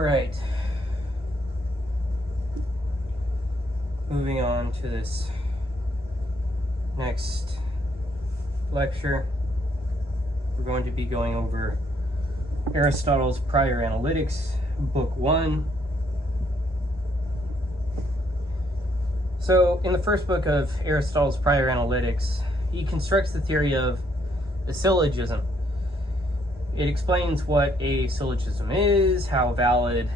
All right. Moving on to this next lecture, we're going to be going over Aristotle's Prior Analytics, Book 1. So, in the first book of Aristotle's Prior Analytics, he constructs the theory of the syllogism. It explains what a syllogism is, how valid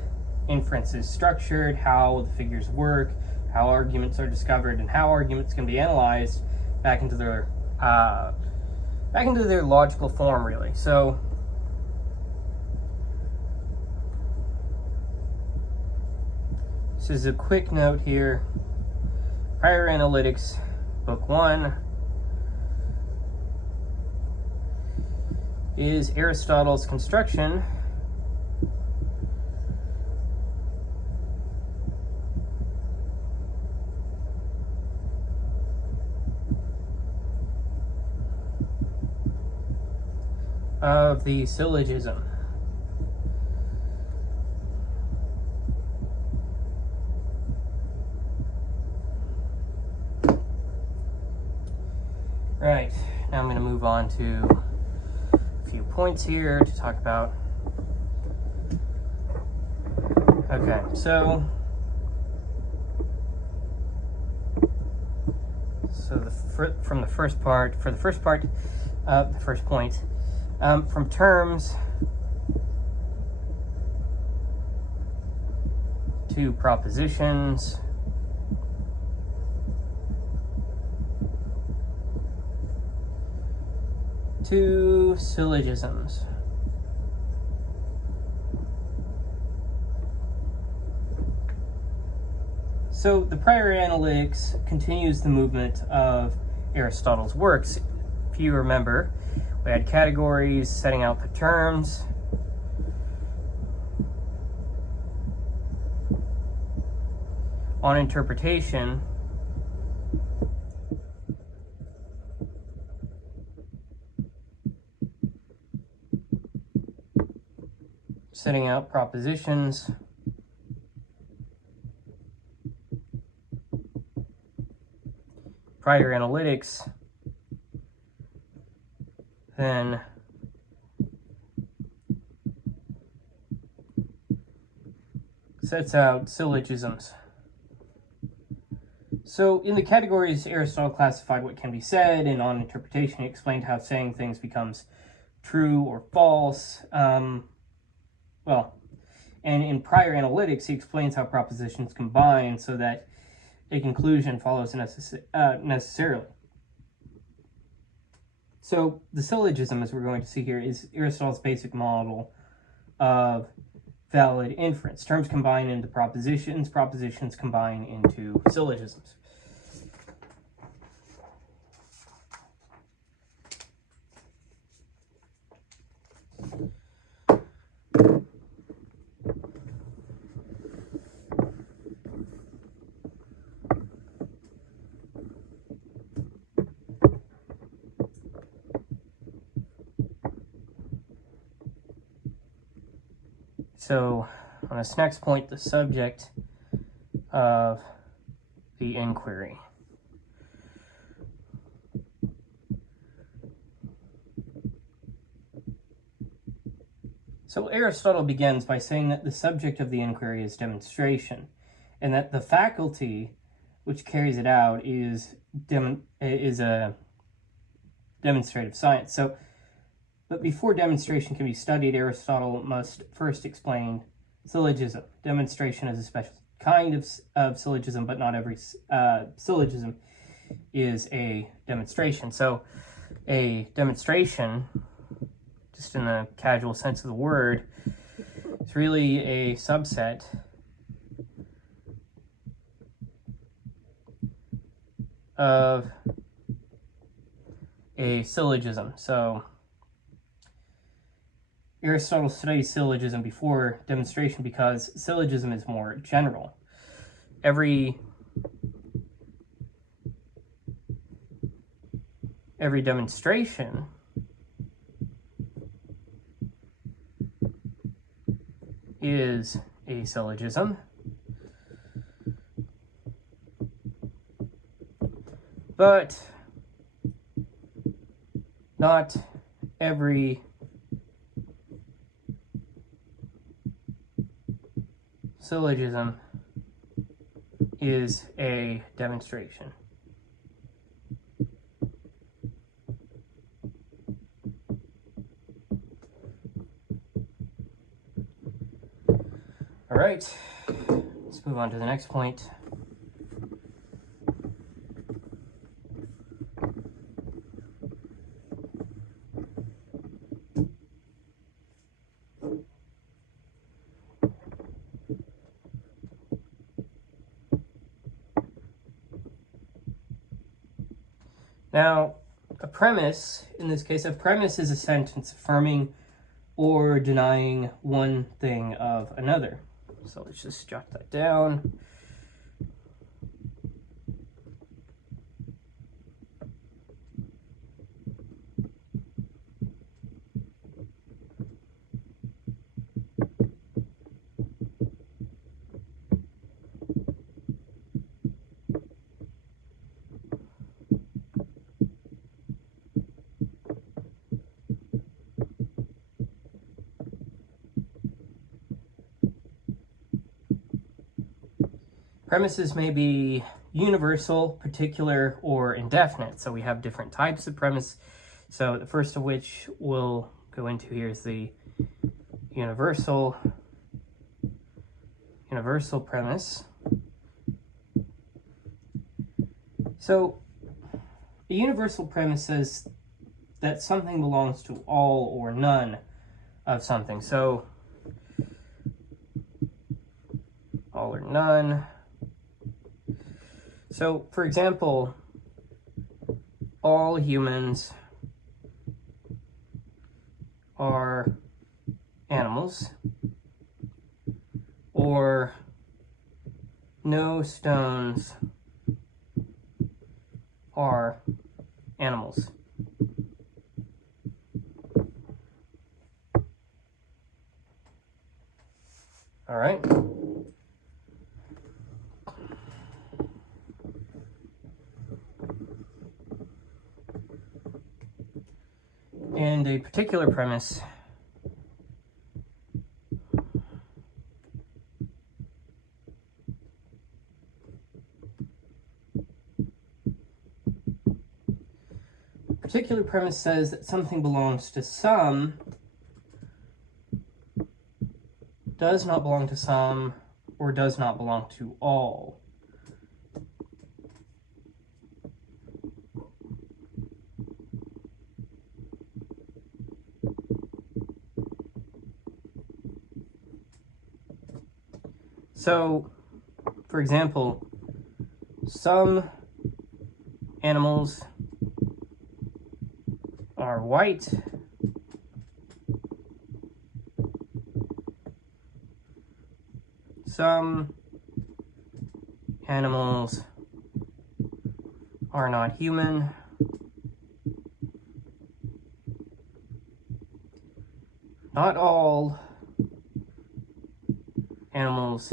inference is structured, how the figures work, how arguments are discovered, and how arguments can be analyzed back into their logical form, really. So, this is a quick note here. Prior Analytics, Book 1, is Aristotle's construction of the syllogism. Right, now I'm going to move on to a few points here to talk about. Okay, so the first point, from terms to propositions to syllogisms. So the Prior Analytics continues the movement of Aristotle's works. If you remember, we had categories setting out the terms, on interpretation, setting out propositions, Prior Analytics then sets out syllogisms. So in the categories, Aristotle classified what can be said, and on interpretation, he explained how saying things becomes true or false. And in Prior Analytics, he explains how propositions combine so that a conclusion follows necessarily. So the syllogism, as we're going to see here, is Aristotle's basic model of valid inference. Terms combine into propositions, propositions combine into syllogisms. So, on this next point, the subject of the inquiry. So, Aristotle begins by saying that the subject of the inquiry is demonstration, and that the faculty which carries it out is a demonstrative science. So, but before demonstration can be studied, Aristotle must first explain syllogism. Demonstration is a special kind of syllogism, but not every syllogism is a demonstration. So a demonstration, just in the casual sense of the word, is really a subset of a syllogism. So Aristotle studies syllogism before demonstration because syllogism is more general. Every demonstration is a syllogism. But not every syllogism is a demonstration. All right, let's move on to the next point. Now, a premise, in this case, a premise is a sentence affirming or denying one thing of another. So let's just jot that down. Premises may be universal, particular, or indefinite. So we have different types of premise. So the first of which we'll go into here is the universal premise. So a universal premise says that something belongs to all or none of something. So all or none. So, for example, all humans are animals, or no stones are animals. All right. And a particular premise says that something belongs to some, does not belong to some, or does not belong to all. So, for example, some animals are white, some animals are not human, not all animals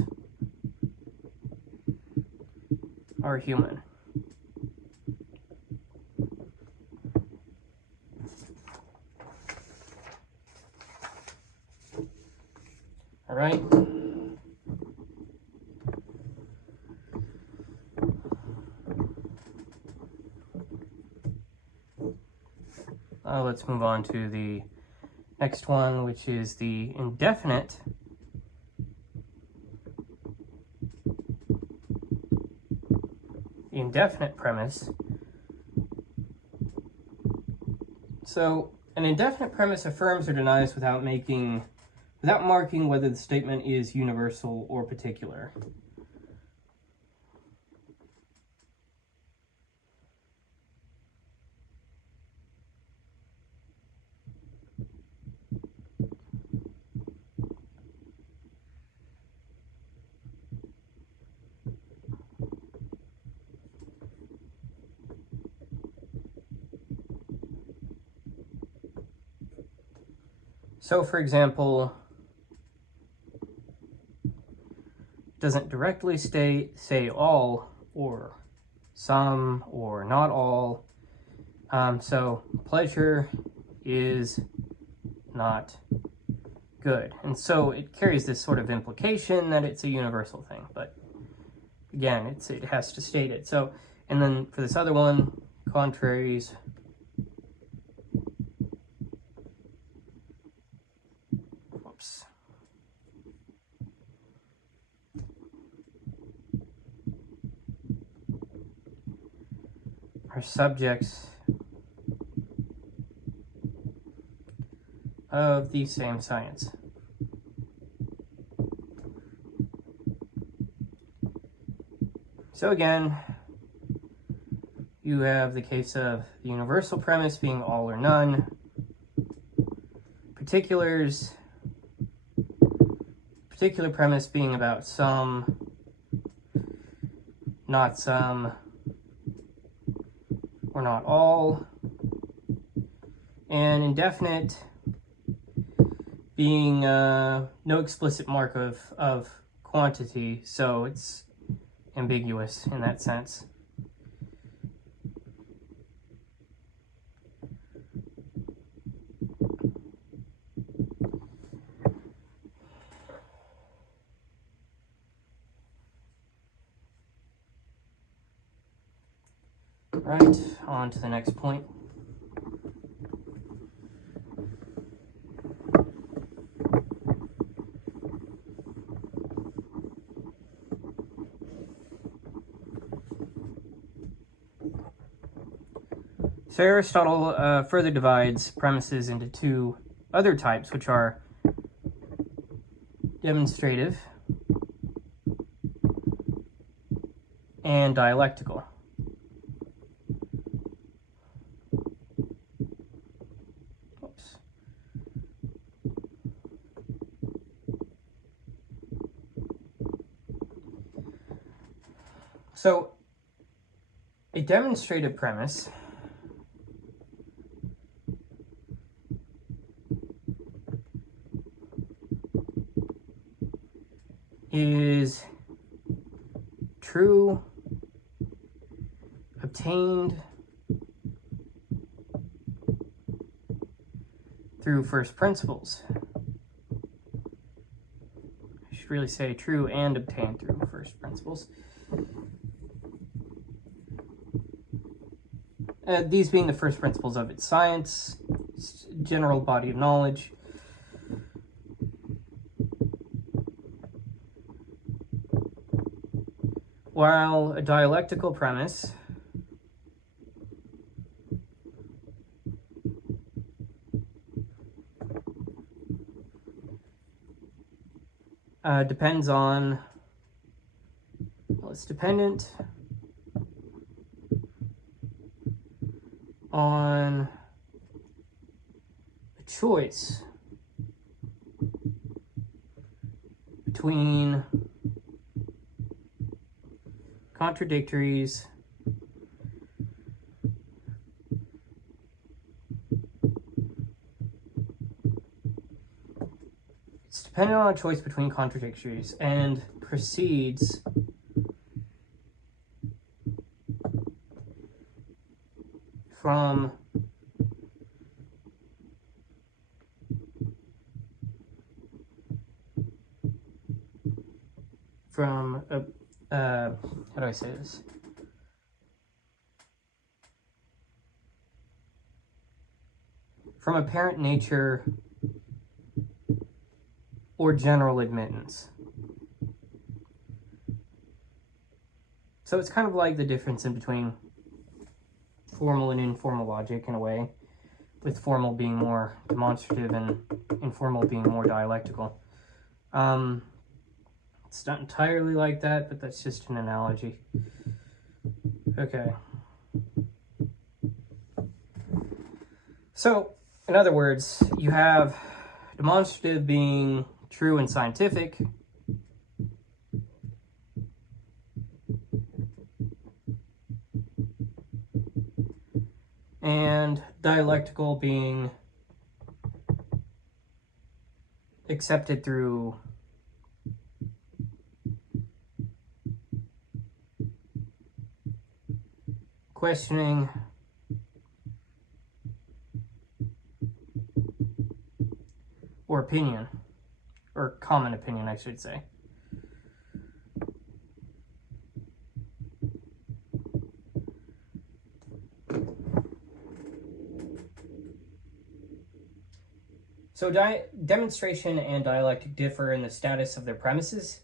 are human. All right. Let's move on to the next one, which is the indefinite premise. So an indefinite premise affirms or denies without marking whether the statement is universal or particular. So, for example, doesn't directly say all or some or not all. So pleasure is not good. And so it carries this sort of implication that it's a universal thing. But again, it has to state it. So, and then for this other one, contraries are subjects of the same science. So again, you have the case of the universal premise being all or none, particular premise being about some, not some, or not all, and indefinite being no explicit mark of quantity, so it's ambiguous in that sense. Right, on to the next point. So Aristotle further divides premises into two other types, which are demonstrative and dialectical. Oops. So a demonstrative premise is true, obtained through first principles. I should really say true and obtained through first principles. These being the first principles of its science, its general body of knowledge. While a dialectical premise depends on, well, it's dependent on a choice between contradictories dependent on a choice between contradictories and proceeds from how do I say this? From apparent nature or general admittance. So it's kind of like the difference in between formal and informal logic in a way, with formal being more demonstrative and informal being more dialectical. It's not entirely like that, but that's just an analogy. Okay. So, in other words, you have demonstrative being true and scientific, and dialectical being accepted through questioning or opinion, or common opinion, I should say. So demonstration and dialectic differ in the status of their premises,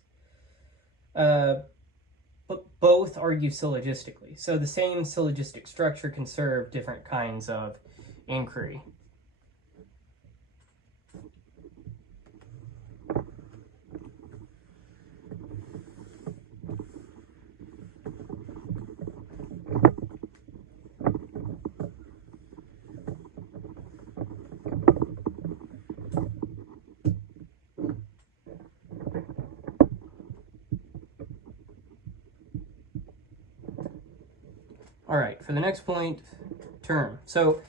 but both argue syllogistically. So the same syllogistic structure can serve different kinds of inquiry. All right, for the next point, term. So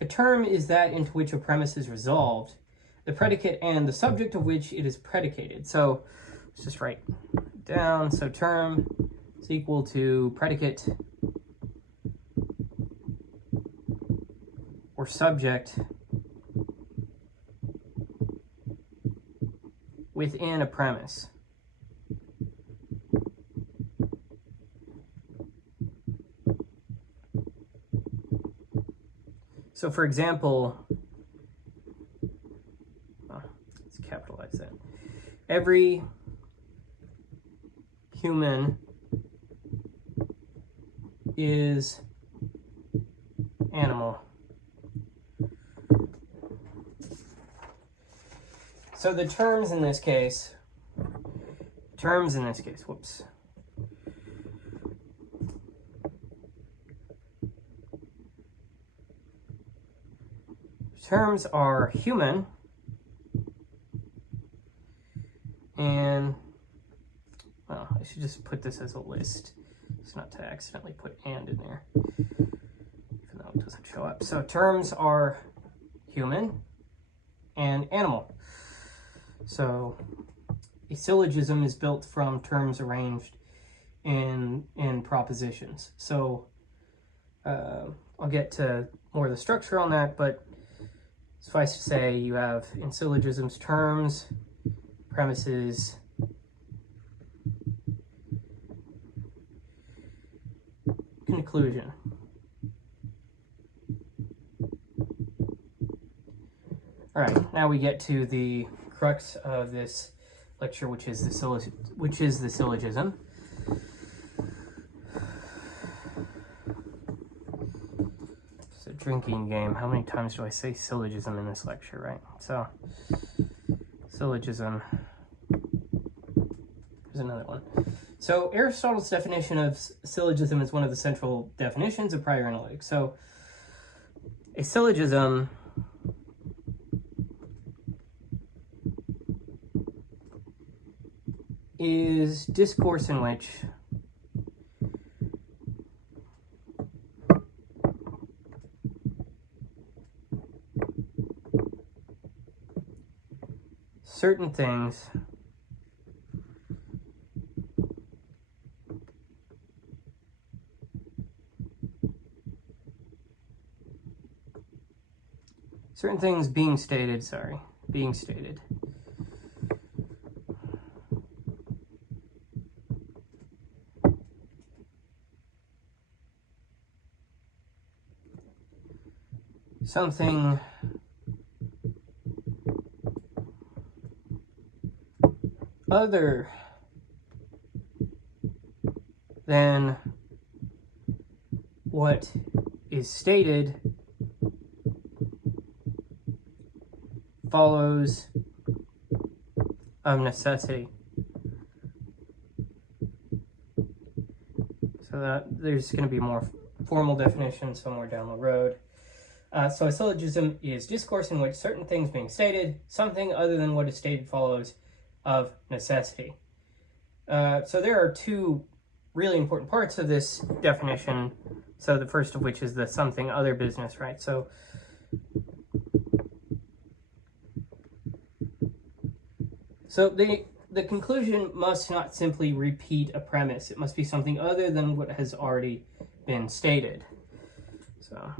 a term is that into which a premise is resolved, the predicate and the subject of which it is predicated. So let's just write down. So term is equal to predicate or subject within a premise. So for example, let's capitalize that. Every human is animal. So the terms in this case, whoops. Terms are human and, well, I should just put this as a list. It's not to accidentally put and in there, even though it doesn't show up. So terms are human and animal. So a syllogism is built from terms arranged in propositions. So I'll get to more of the structure on that, but suffice to say, you have in syllogisms terms, premises, conclusion. All right, now we get to the crux of this lecture, which is the syllogism. It's a drinking game. How many times do I say syllogism in this lecture, right? So, syllogism. Here's another one. So, Aristotle's definition of syllogism is one of the central definitions of prior analytics. So, a syllogism is discourse in which certain things being stated, something other than what is stated follows of necessity. So that there's going to be more formal definition somewhere down the road. So a syllogism is discourse in which certain things being stated, something other than what is stated follows of necessity. So there are two really important parts of this definition. So the first of which is the something other business, right? So the conclusion must not simply repeat a premise. It must be something other than what has already been stated. So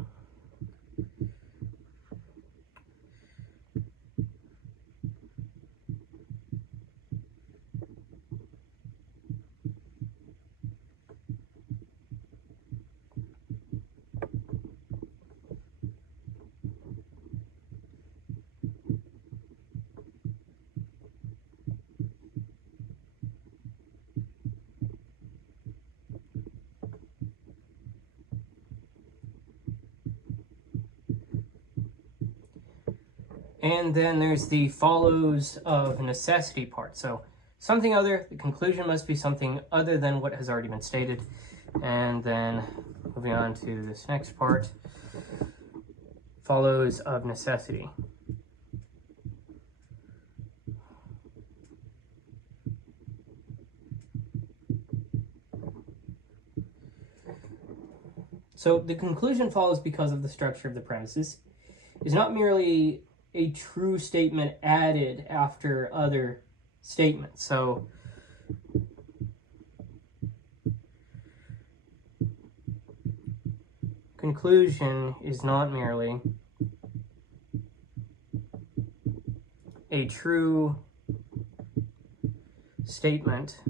and then there's the follows of necessity part. So something other, the conclusion must be something other than what has already been stated. And then moving on to this next part, follows of necessity. So the conclusion follows because of the structure of the premises, is not merely a true statement added after other statements. So conclusion is not merely a true statement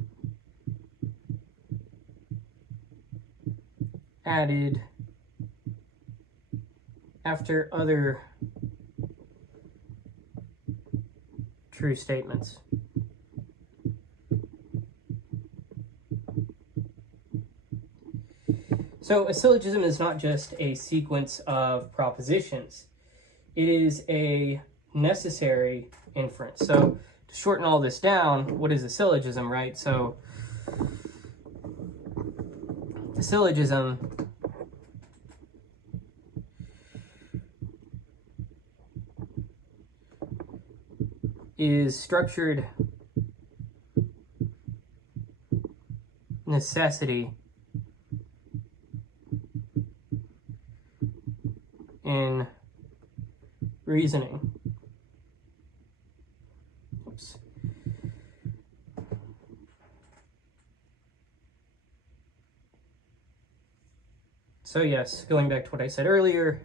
added after other true statements. So a syllogism is not just a sequence of propositions. It is a necessary inference. So to shorten all this down, what is a syllogism, right? So the syllogism is structured necessity in reasoning. Oops. So yes, going back to what I said earlier,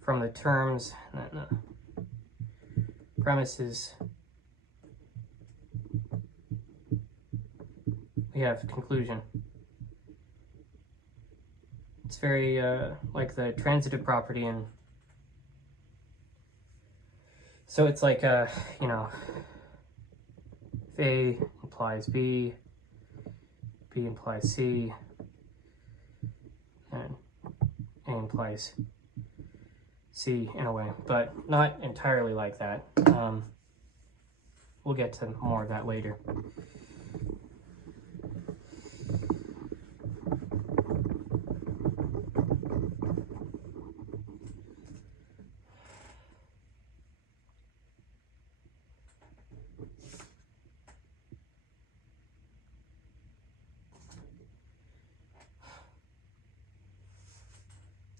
from the terms, premises, we have conclusion. It's very like the transitive property, and so it's like you know, if A implies B, B implies C, and A implies C in a way, but not entirely like that. We'll get to more of that later.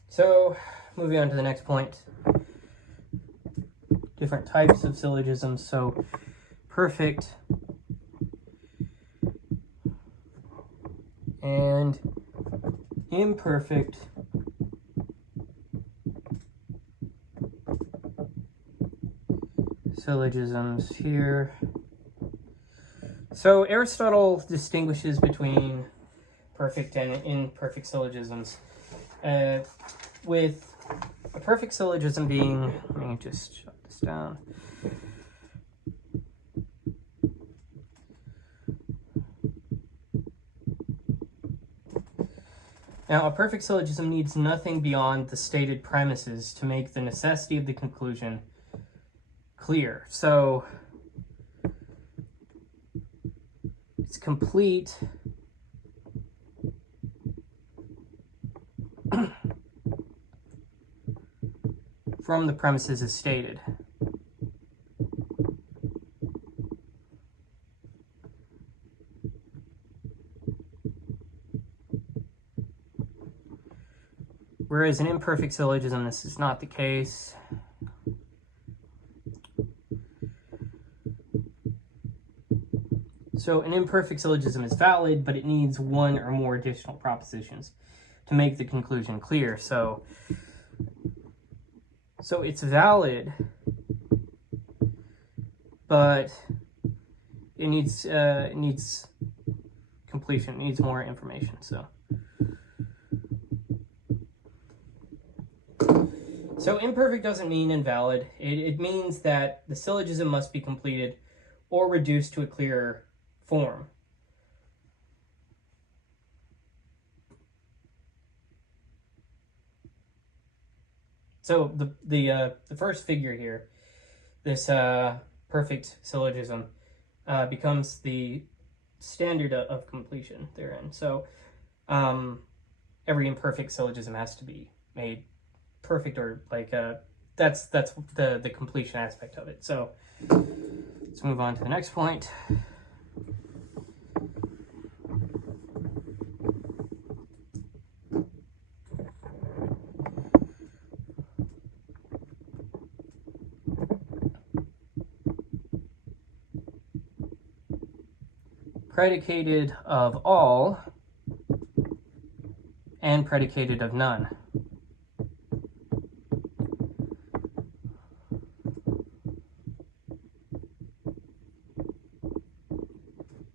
So, moving on to the next point, different types of syllogisms. So, perfect and imperfect syllogisms here. So, Aristotle distinguishes between perfect and imperfect syllogisms. With a perfect syllogism being, let me just shut this down. Now, a perfect syllogism needs nothing beyond the stated premises to make the necessity of the conclusion clear. So, it's complete from the premises as stated. Whereas an imperfect syllogism, this is not the case. So an imperfect syllogism is valid, but it needs one or more additional propositions. to make the conclusion clear. So it's valid, but it needs completion, it needs more information. So imperfect doesn't mean invalid. It means that the syllogism must be completed or reduced to a clearer form. So the first figure here, this perfect syllogism, becomes the standard of completion therein. So every imperfect syllogism has to be made perfect, or like that's the completion aspect of it. So let's move on to the next point. Predicated of all and predicated of none.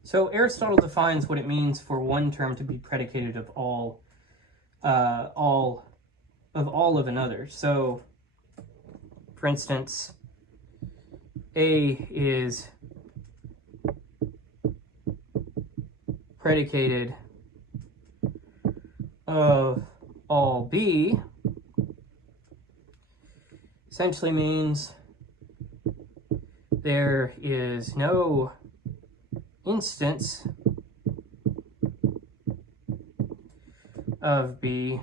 So Aristotle defines what it means for one term to be predicated of all of another. So, for instance, A is predicated of all B essentially means there is no instance of B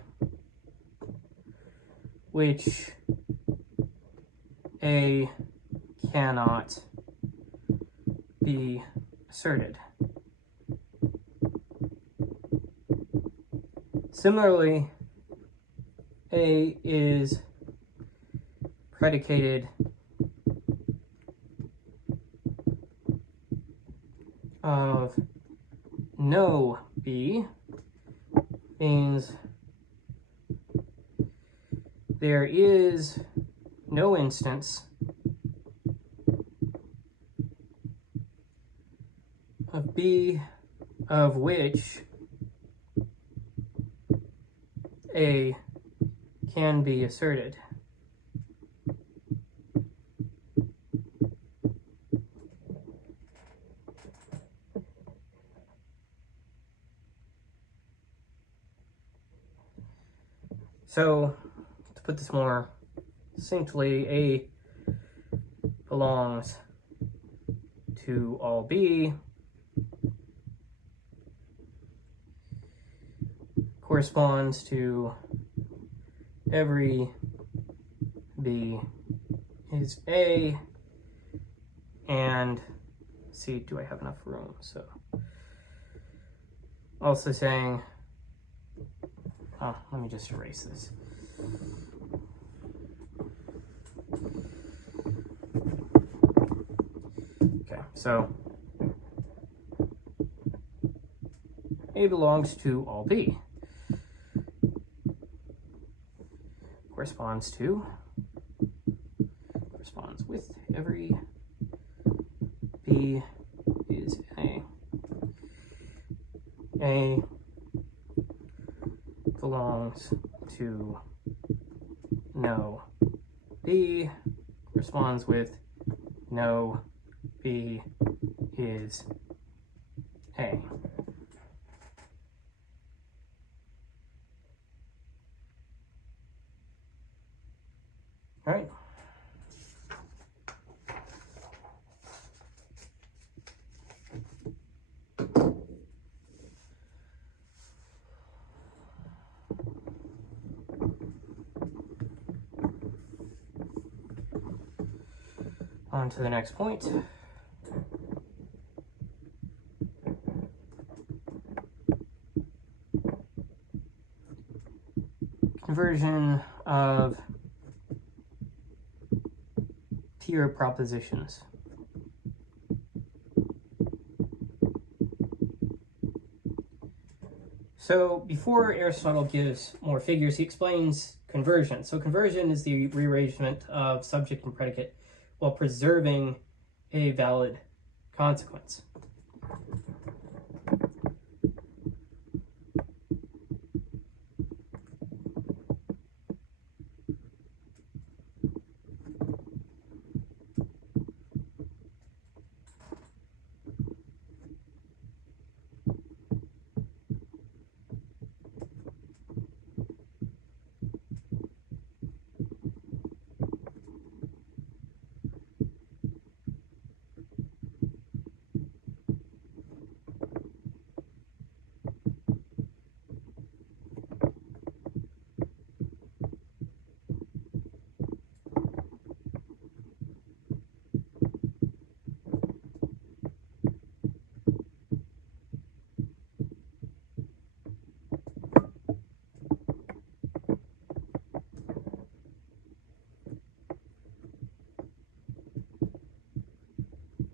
which A cannot be asserted. Similarly, A is predicated of no B means there is no instance of B of which A can be asserted. So, to put this more succinctly, A belongs to all B, corresponds to every B is A, and see, do I have enough room? So, also saying, let me just erase this. Okay, so A belongs to all B. Corresponds with every B is A. A belongs to no B, corresponds with no B is A. All right. On to the next point. Conversion of pure propositions. So before Aristotle gives more figures, he explains conversion. So conversion is the rearrangement of subject and predicate while preserving a valid consequence.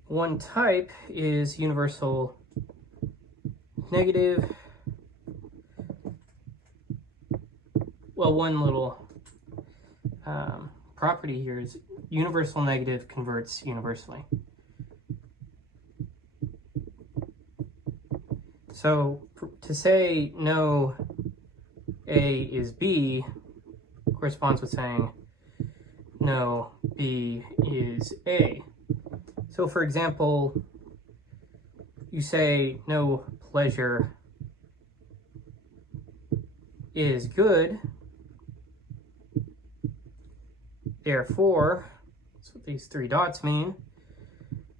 One type is universal negative. Well, one little property here is universal negative converts universally. So to say no A is B corresponds with saying no B is A. So for example, you say no pleasure is good, therefore, that's what these three dots mean,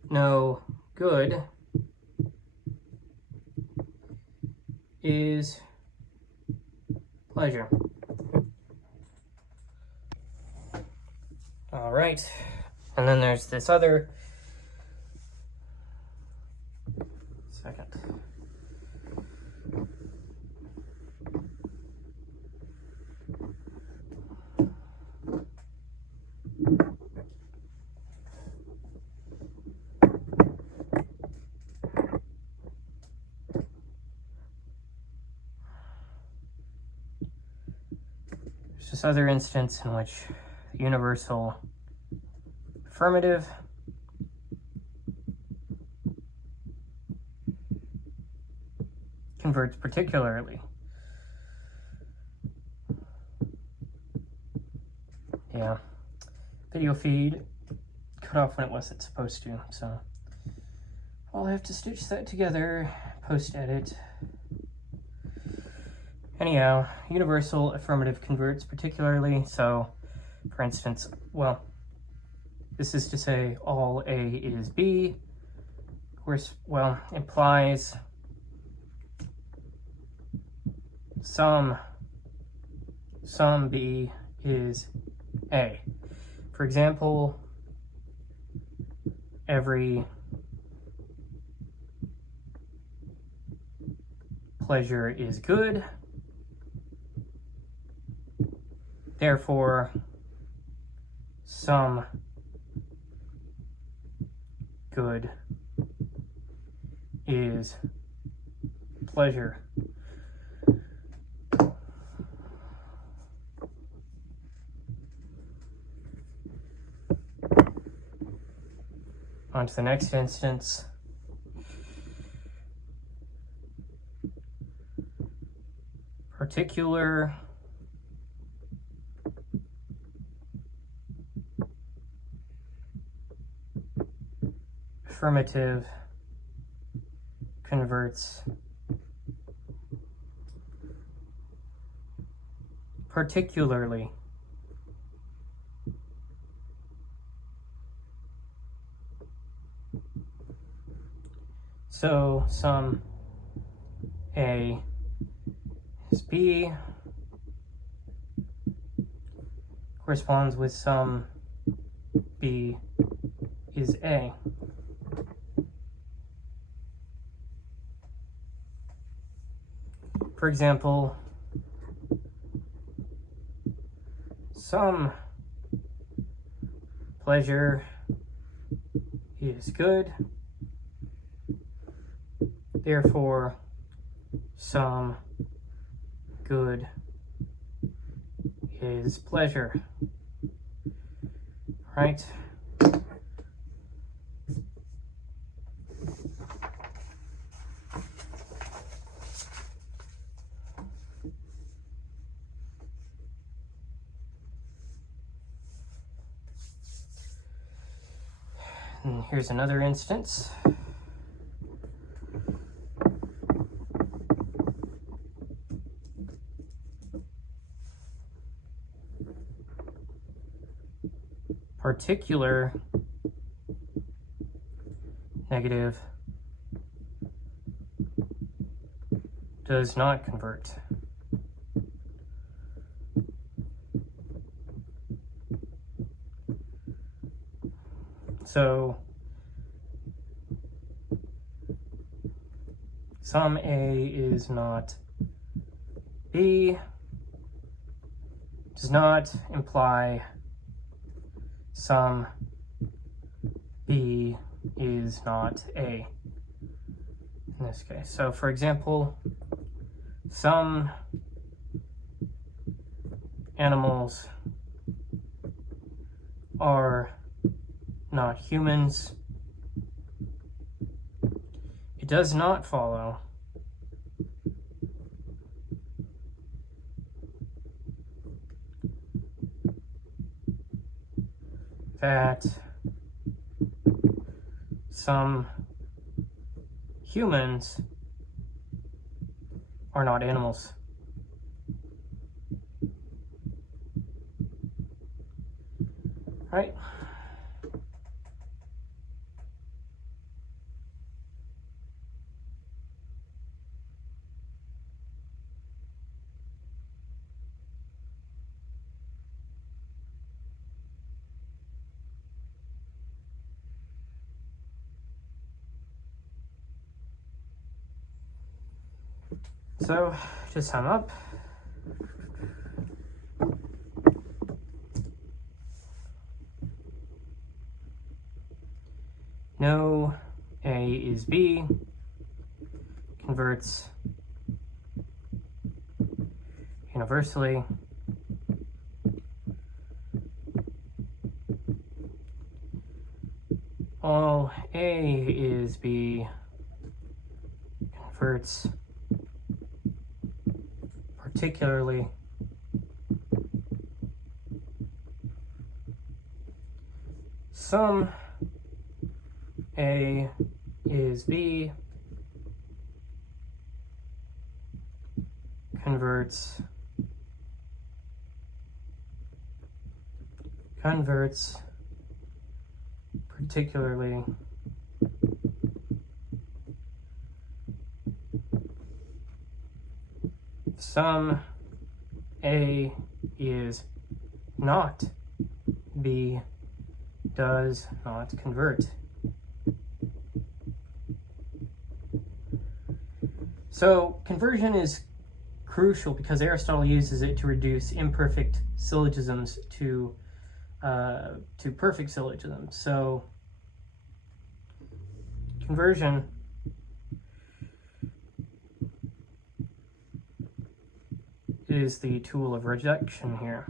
no good is pleasure. All right, and then there's this other second. There's this other instance in which the universal affirmative converts particularly. Yeah, video feed cut off when it wasn't supposed to, so I'll have to stitch that together, post-edit. Anyhow, universal affirmative converts particularly, so for instance, well, this is to say all A is B, of course, well, implies some B is A. For example, every pleasure is good, therefore some good is pleasure. On to the next instance. Particular affirmative converts particularly. So some A is B corresponds with some B is A. For example, some pleasure is good, therefore some good is pleasure, right? And here's another instance. Particular negative does not convert. So sum A is not B does not imply sum B is not A in this case. So for example, some animals are not humans. It does not follow that some humans are not animals. Right? So, to sum up, no A is B converts universally. All A is B converts particularly. Some A is B converts particularly. Some A is not B does not convert. So conversion is crucial because Aristotle uses it to reduce imperfect syllogisms to perfect syllogisms. So conversion is the tool of reduction here.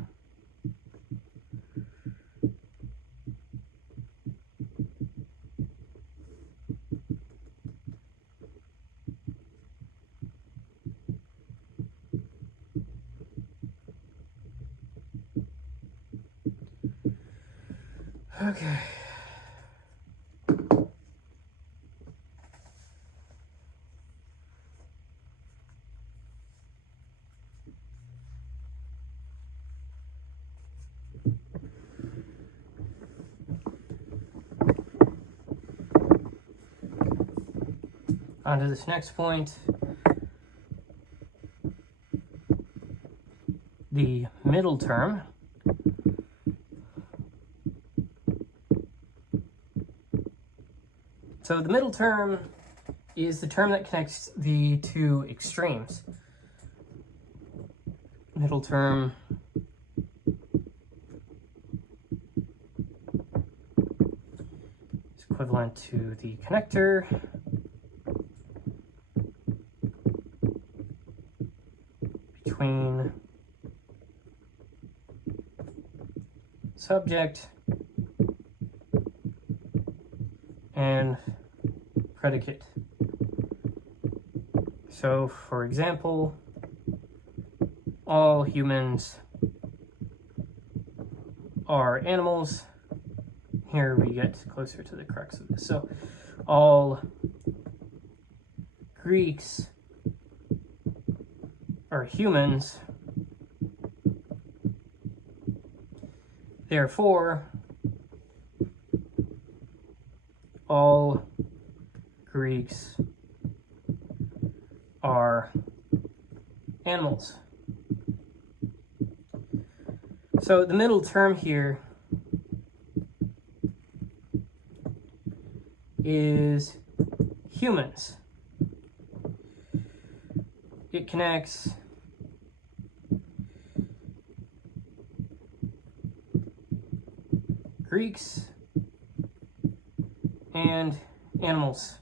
Okay. On to this next point, the middle term. So the middle term is the term that connects the two extremes. Middle term is equivalent to the connector. between subject and predicate. So, for example, all humans are animals. Here we get closer to the crux of this. So, all Greeks are humans. Therefore, all Greeks are animals. So the middle term here is humans. It connects Greeks and animals.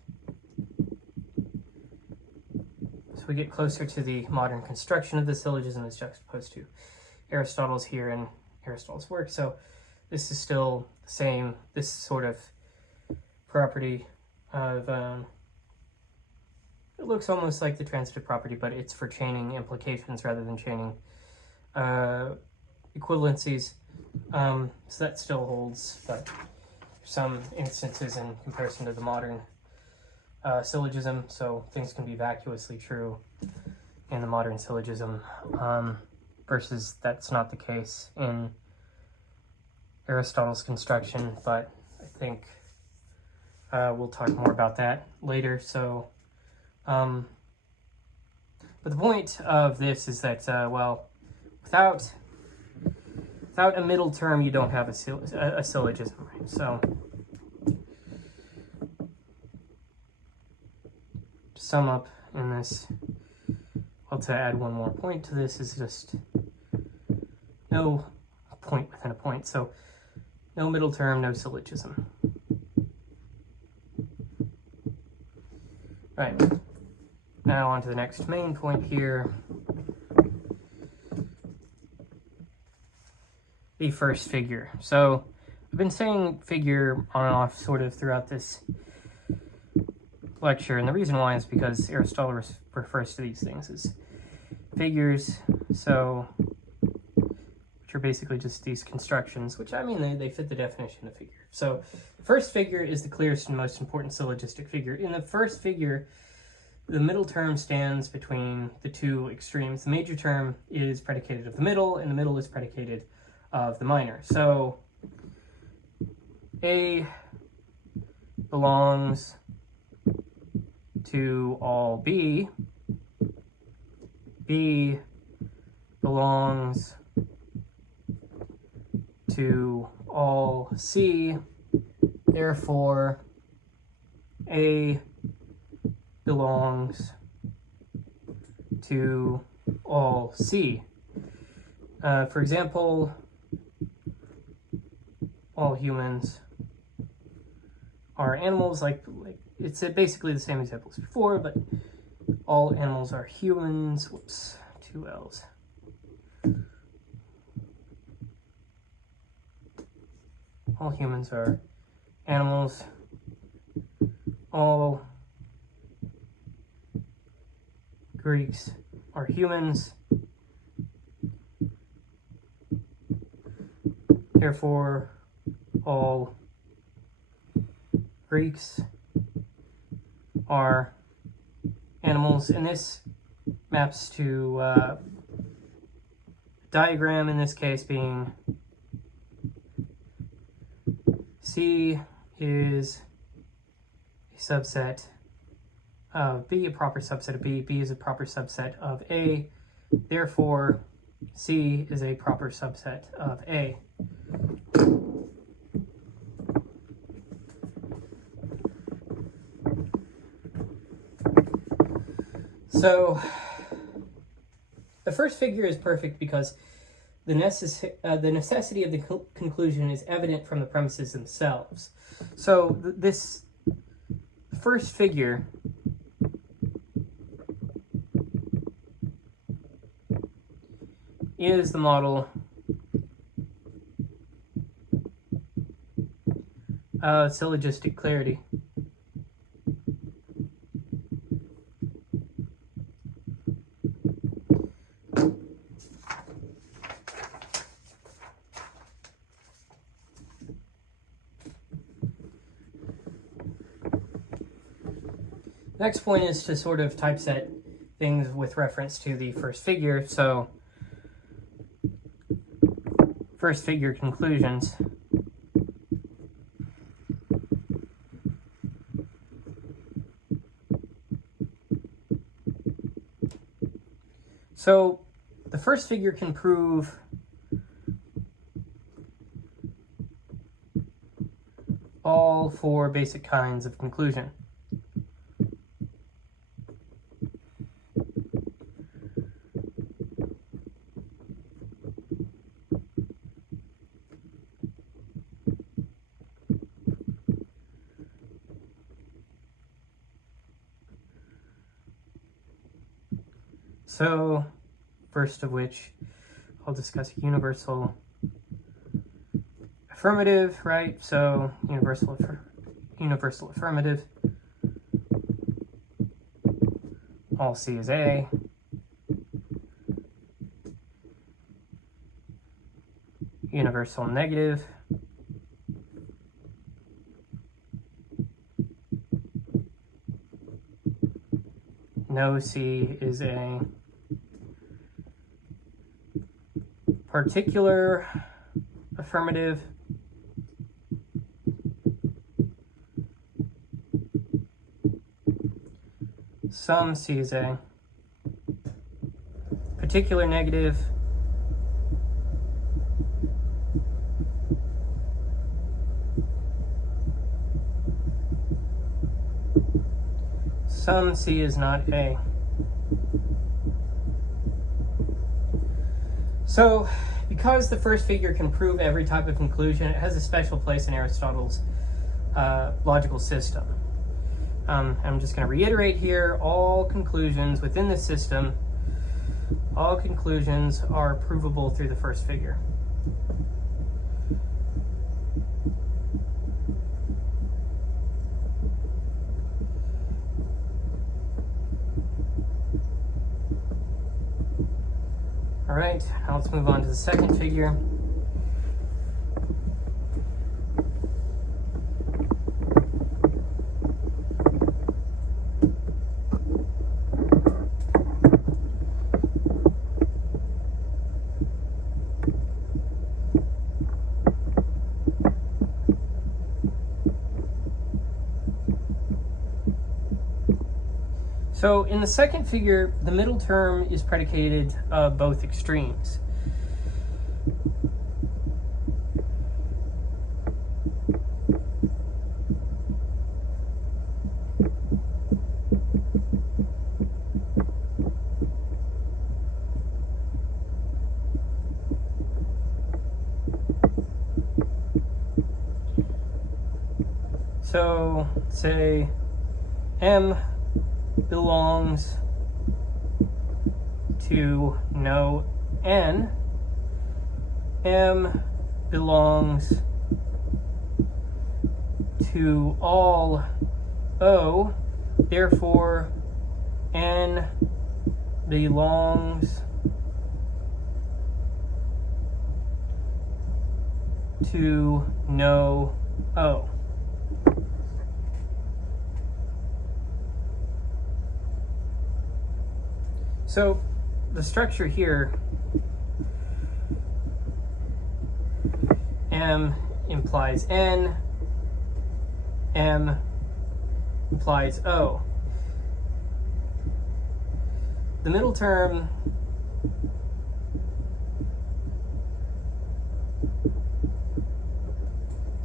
So we get closer to the modern construction of the syllogism as juxtaposed to Aristotle's here in Aristotle's work. So this is still the same, this sort of property of, it looks almost like the transitive property, but it's for chaining implications rather than chaining equivalencies. So that still holds, but some instances in comparison to the modern syllogism, so things can be vacuously true in the modern syllogism, versus that's not the case in Aristotle's construction, but I think we'll talk more about that later. So, but the point of this is that, well, without a middle term, you don't have a syllogism, right? So, to sum up in this, well, to add one more point to this is just no point within a point. So, no middle term, no syllogism. Right. Now on to the next main point here. The first figure. So I've been saying figure on and off sort of throughout this lecture, and the reason why is because Aristotle refers to these things as figures, so which are basically just these constructions, which, I mean, they fit the definition of figure. So the first figure is the clearest and most important syllogistic figure. In the first figure, the middle term stands between the two extremes. The major term is predicated of the middle, and the middle is predicated of the minor. So A belongs to all B, B belongs to all C, therefore A belongs to all C. For example, all humans are animals, like it's basically the same example as before, but all animals are humans. Whoops, two L's. All humans are animals. All Greeks are humans. Therefore, all Greeks are animals, and this maps to diagram in this case being C is a subset of B, a proper subset of B. B is a proper subset of A. Therefore, C is a proper subset of A. So, the first figure is perfect because the necessity of the conclusion is evident from the premises themselves. So, this first figure is the model syllogistic clarity. Next point is to sort of typeset things with reference to the first figure. So, first figure conclusions. So, the first figure can prove all four basic kinds of conclusion. So, first of which, I'll discuss universal affirmative, right? So, universal affirmative. All C is A. Universal negative. No C is A. Particular affirmative. Some C is A. Particular negative. Some C is not A. So, because the first figure can prove every type of conclusion, it has a special place in Aristotle's logical system. I'm just going to reiterate here, all conclusions within the system, all conclusions are provable through the first figure. All right, now let's move on to the second figure. So in the second figure, the middle term is predicated of both extremes. So say M belongs to no N, M belongs to all O, therefore N belongs to no O. So the structure here, M implies N, M implies O. The middle term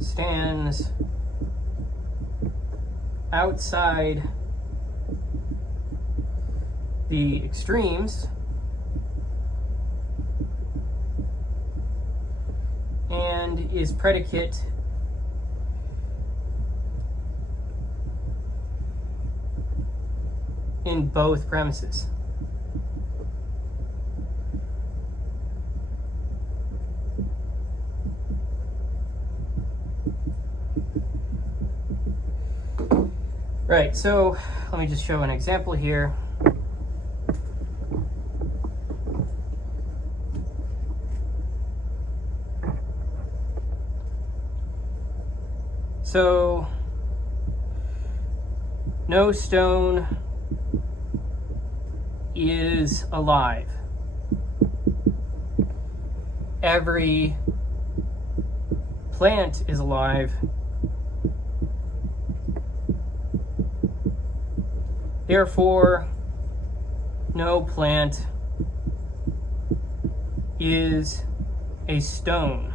stands outside the extremes and is predicate in both premises. Right, so let me just show an example here. So, no stone is alive. Every plant is alive. Therefore, no plant is a stone.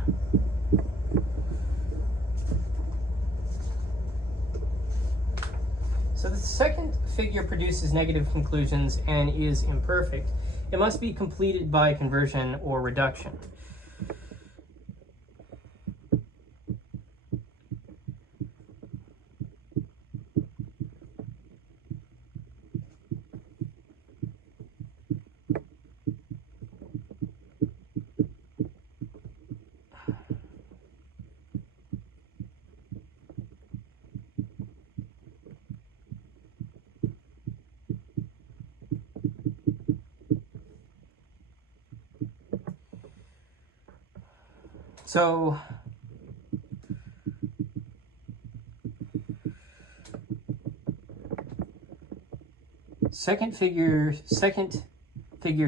So the second figure produces negative conclusions and is imperfect. It must be completed by conversion or reduction. So second figure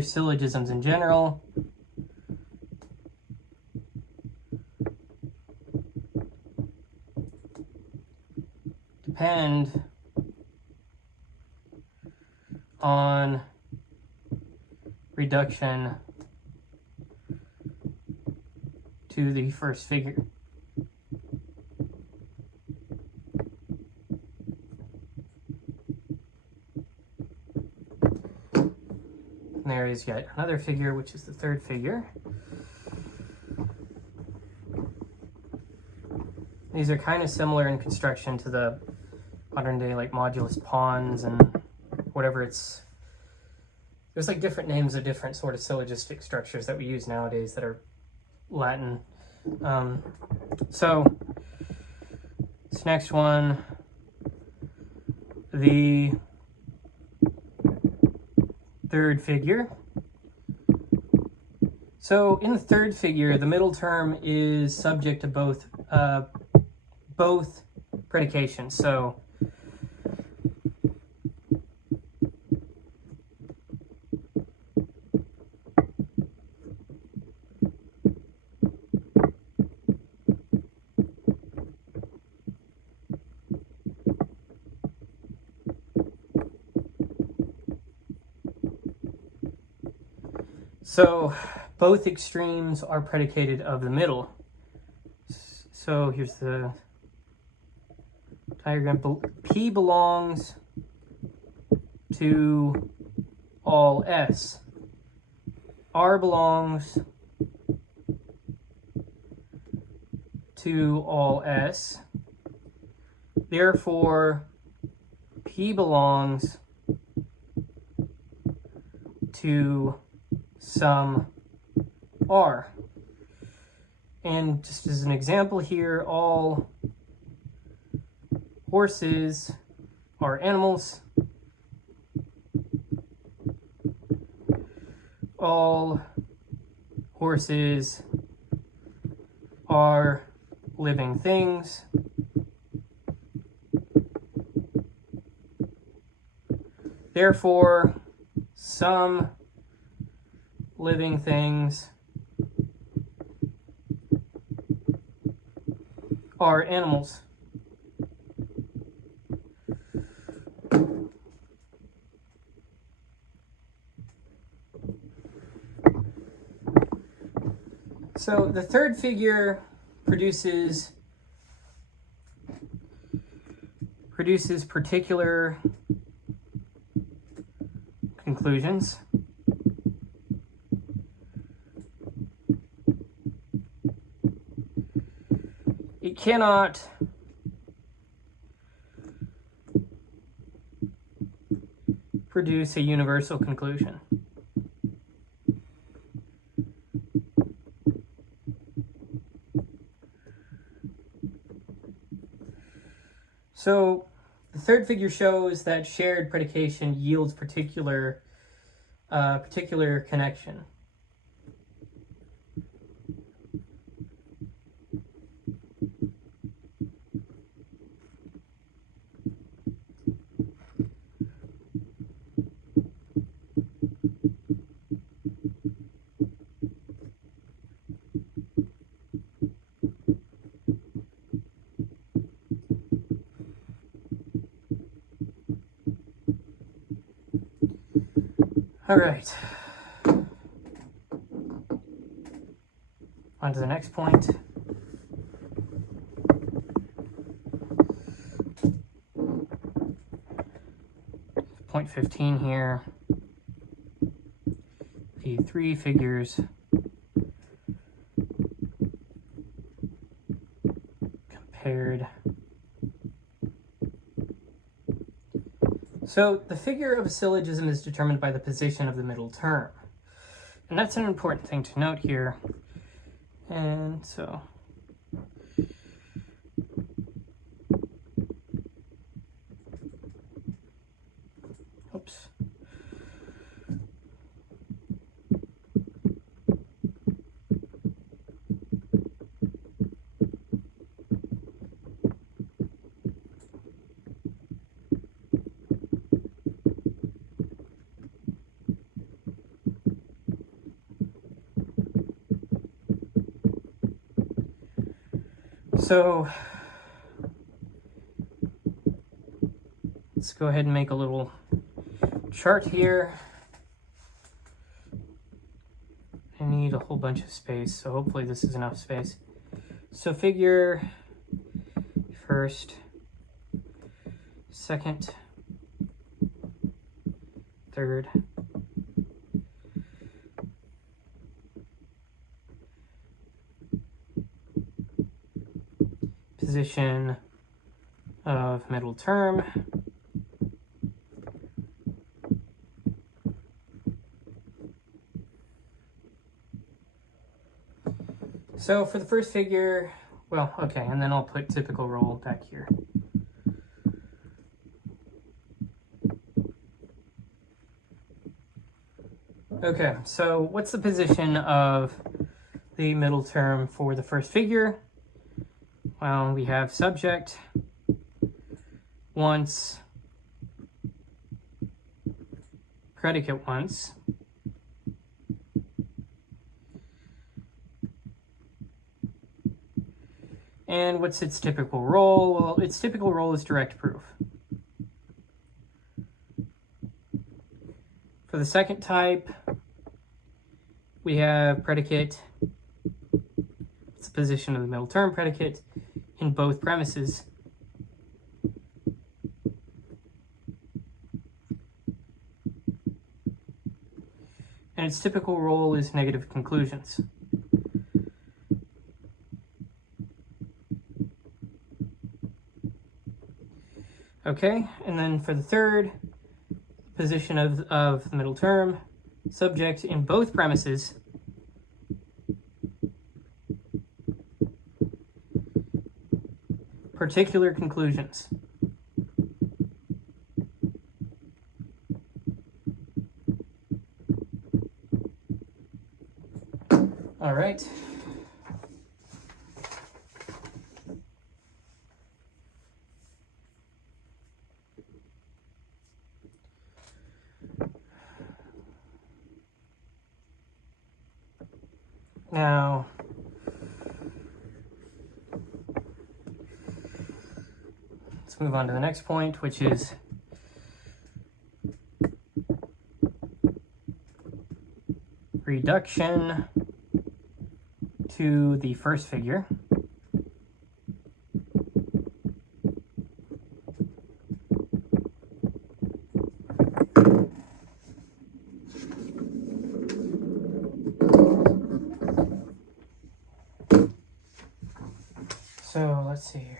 syllogisms in general depend on reduction to the first figure. And there is yet another figure, which is the third figure. These are kind of similar in construction to the modern day like modulus pons and whatever it's... There's like different names of different sort of syllogistic structures that we use nowadays that are Latin. So this next one, the third figure. So in the third figure, the middle term is subject to both predications. So both extremes are predicated of the middle. So here's the diagram. P belongs to all S. R belongs to all S. Therefore, P belongs to some R. And just as an example here, all horses are animals. All horses are living things. Therefore, some living things are animals. So the third figure produces particular conclusions. It cannot produce a universal conclusion. So The third figure shows that shared predication yields particular connection. All right. On to the next point. Point 15 here. The three figures compared. So the figure of a syllogism is determined by the position of the middle term. And that's an important thing to note here. And so oops. So let's go ahead and make a little chart here. I need a whole bunch of space, so hopefully this is enough space. So figure first, second, third, position of middle term, so for the first figure, well, okay, and then I'll put typical role back here. Okay, so what's the position of the middle term for the first figure? Well, we have subject once, predicate once, and what's its typical role? Well, its typical role is direct proof. For the second type, we have predicate, it's the position of the middle term predicate in both premises. And its typical role is negative conclusions. Okay, and then for the third, position of the middle term, subject in both premises, particular conclusions. All right. Now, let's move on to the next point, which is reduction to the first figure. So let's see here.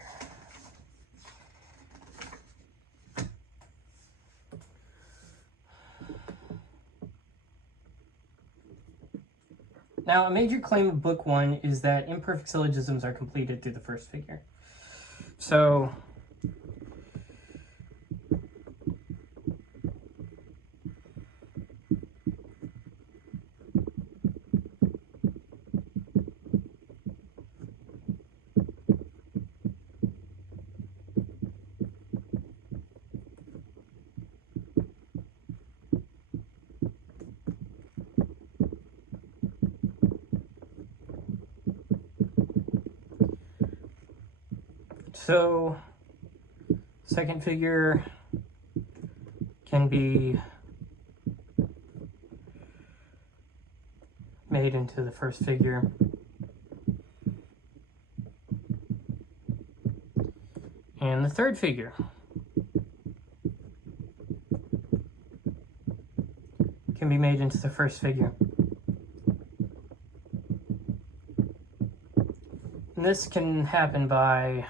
Now, a major claim of Book 1 is that imperfect syllogisms are completed through the first figure. So, So, second figure can be made into the first figure. And the third figure can be made into the first figure. And this can happen by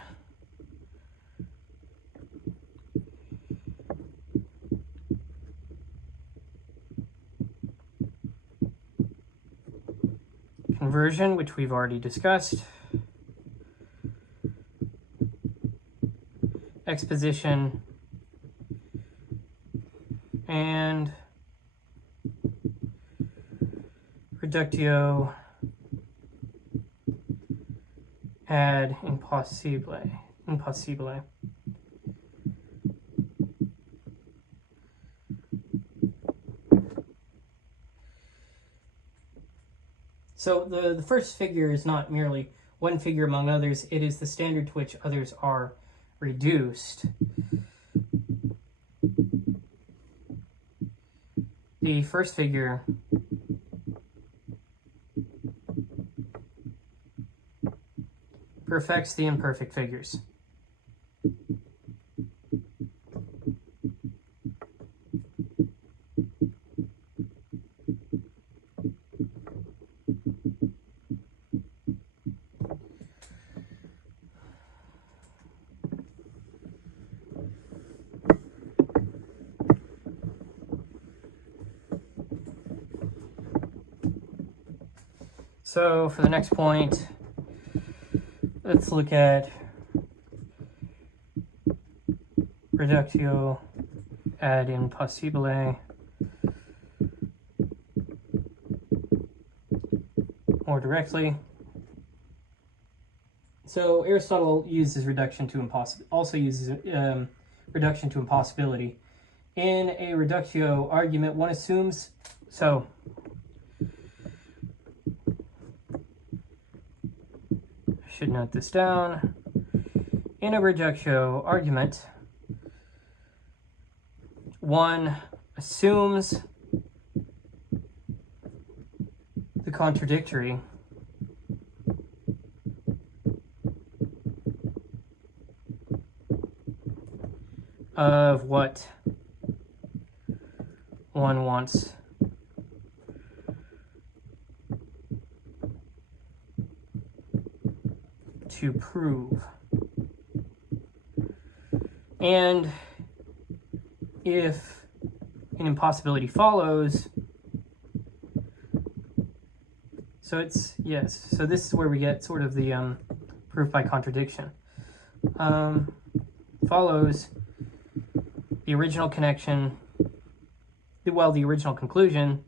conversion, which we've already discussed, exposition, and reductio ad impossibile. So the first figure is not merely one figure among others, it is the standard to which others are reduced. The first figure perfects the imperfect figures. So for the next point, let's look at reductio ad impossibile more directly. So Aristotle uses reduction to reduction to impossibility. In a reductio argument, one assumes, so I should note this down. In a reductio argument, one assumes the contradictory of what one wants to prove. And if an impossibility follows, so it's, yes, so this is where we get sort of the proof by contradiction. Follows the original connection, well, the original conclusion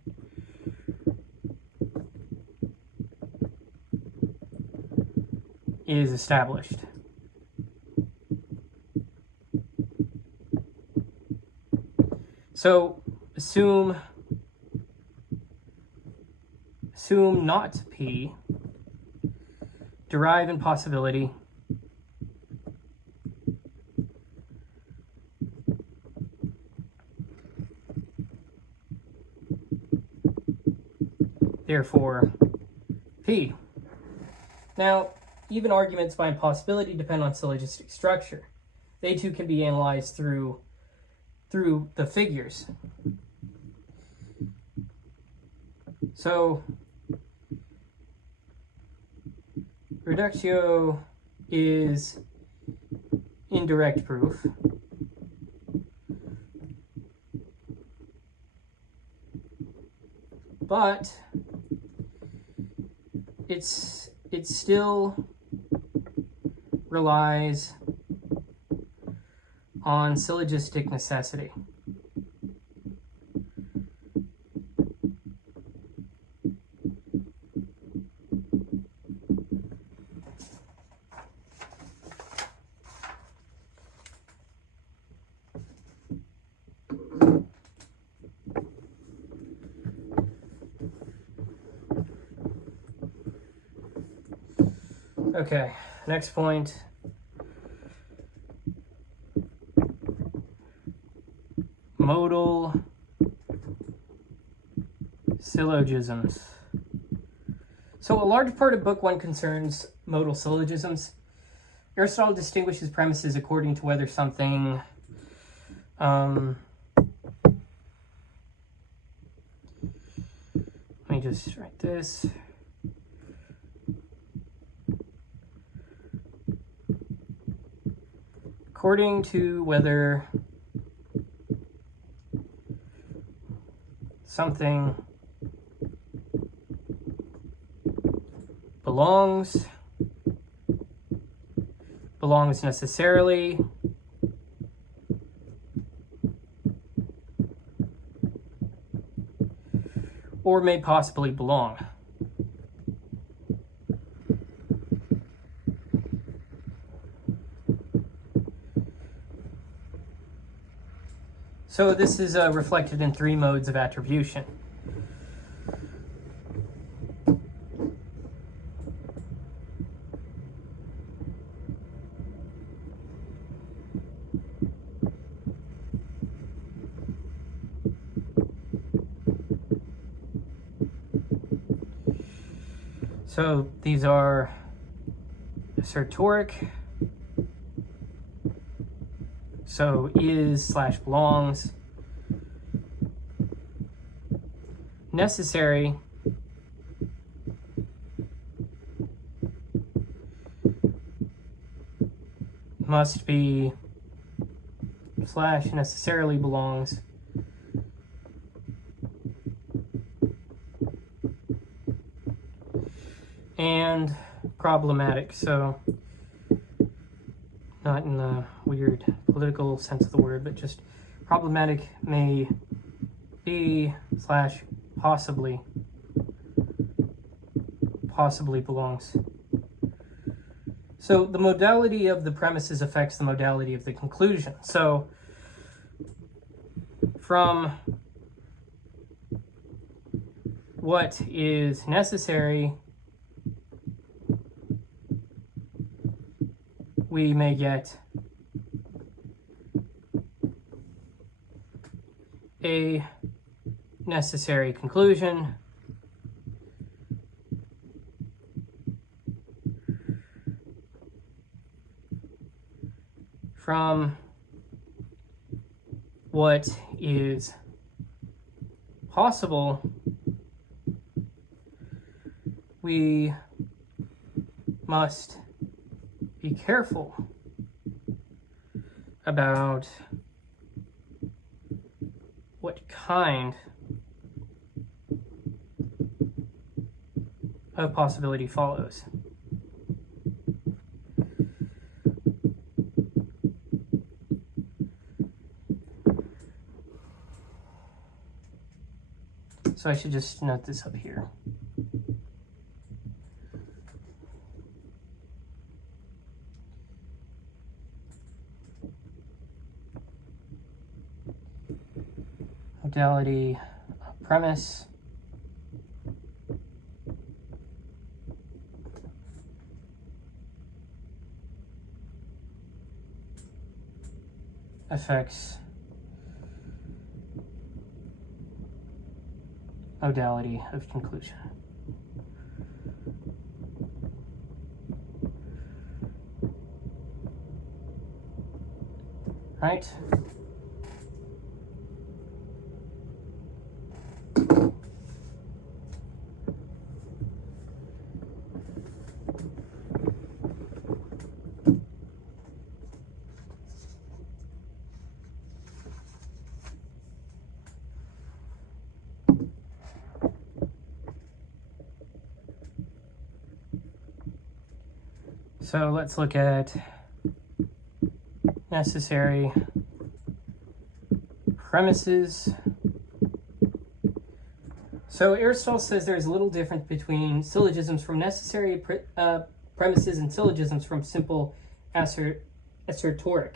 is established. So assume not P, derive impossibility, therefore P. Now, even arguments by impossibility depend on syllogistic structure. They too can be analyzed through the figures. So reductio is indirect proof. But it still relies on syllogistic necessity. Okay, next point. modal syllogisms. So a large part of Book 1 concerns modal syllogisms. Aristotle distinguishes premises according to whether something let me just write this. According to whether something belongs necessarily, or may possibly belong. So this is reflected in 3 modes of attribution. So these are assertoric, so is/belongs, necessary, must be / necessarily belongs, and problematic, so not in the weird political sense of the word, but just problematic may be / possibly belongs. So the modality of the premises affects the modality of the conclusion. So from what is necessary, we may get a necessary conclusion. From what is possible, we must be careful about what kind of possibility follows. So I should just note this up here. Modality premise. Affects modality of conclusion. Right? So let's look at necessary premises. So Aristotle says there's a little difference between syllogisms from necessary premises and syllogisms from simple assertoric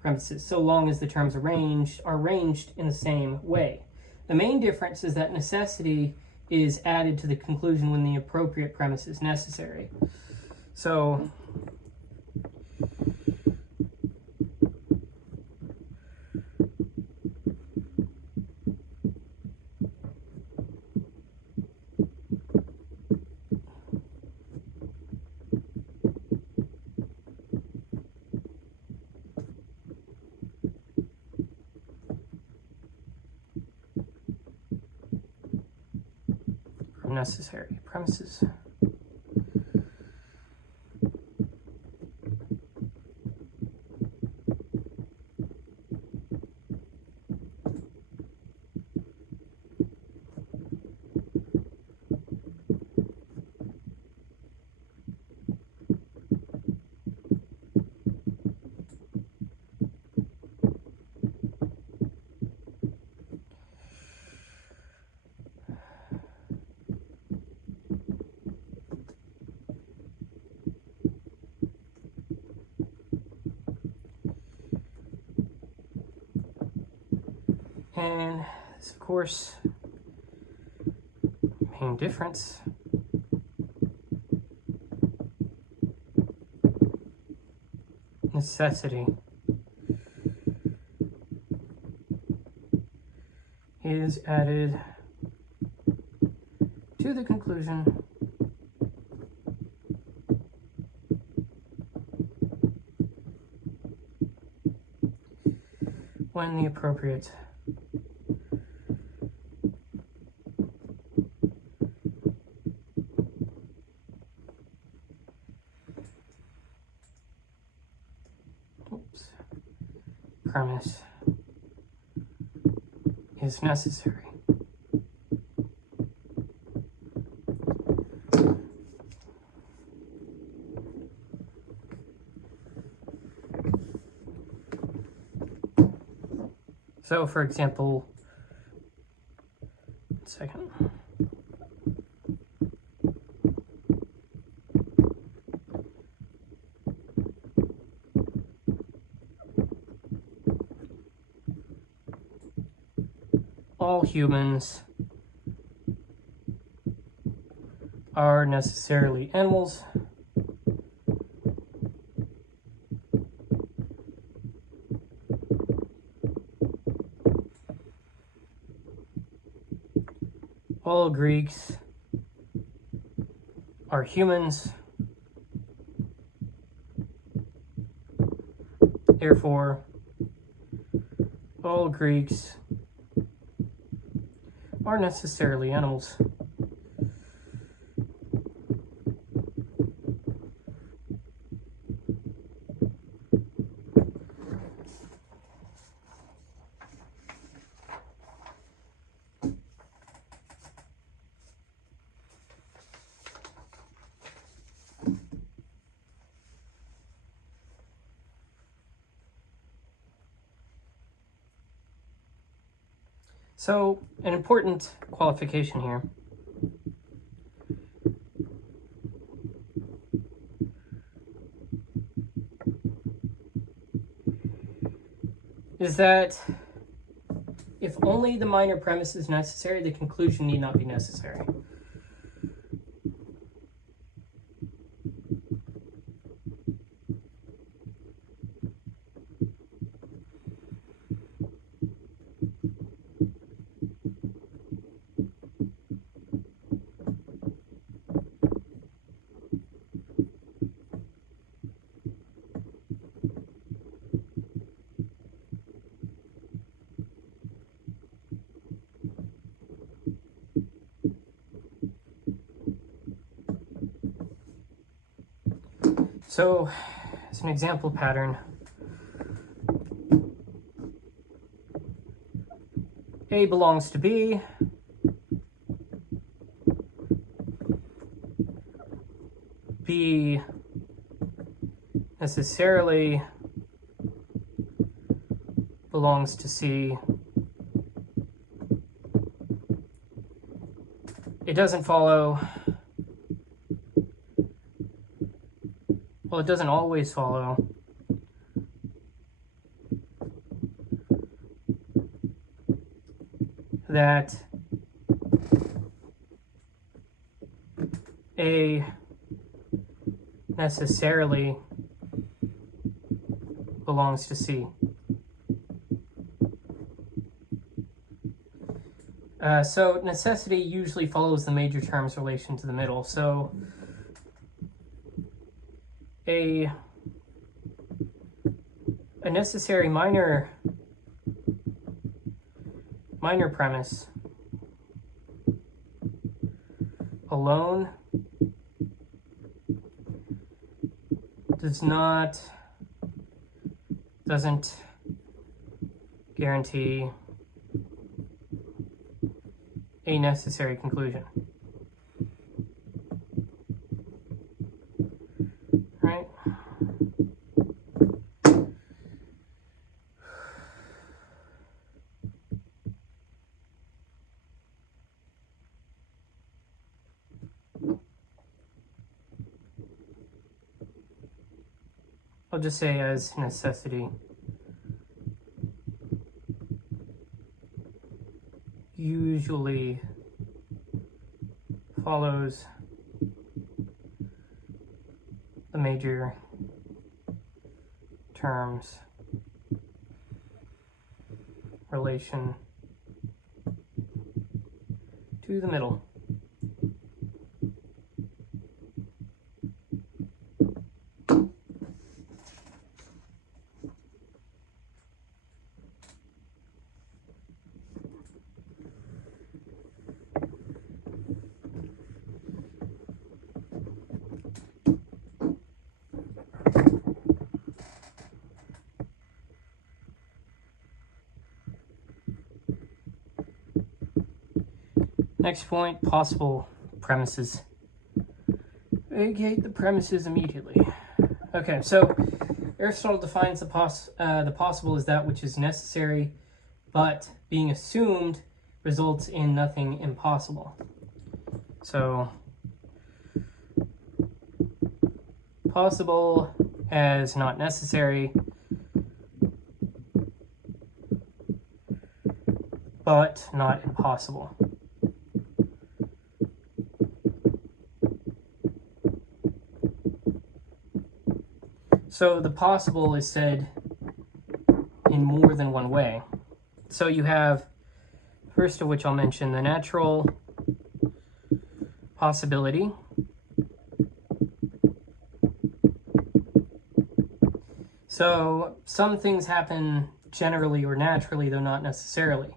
premises, so long as the terms are arranged in the same way. The main difference is that necessity is added to the conclusion when the appropriate premise is necessary. So necessary premises. And this, of course, main difference necessity is added to the conclusion when the appropriate premise is necessary. So, for example, all humans are necessarily animals. All Greeks are humans. Therefore, all Greeks are necessarily animals. So, an important qualification here is that if only the minor premise is necessary, the conclusion need not be necessary. So, as an example pattern, A belongs to B, B necessarily belongs to C. It doesn't follow, well, it doesn't always follow that A necessarily belongs to C. So necessity usually follows the major terms relation to the middle. So a necessary minor premise alone doesn't guarantee a necessary conclusion. Right? I'll just say as necessity usually follows the major terms relation to the middle. Next point, possible premises. Vacate the premises immediately. Okay, so Aristotle defines the possible as that which is necessary, but being assumed results in nothing impossible. So possible as not necessary, but not impossible. So the possible is said in more than one way. So you have, first of which I'll mention, the natural possibility. So some things happen generally or naturally, though not necessarily.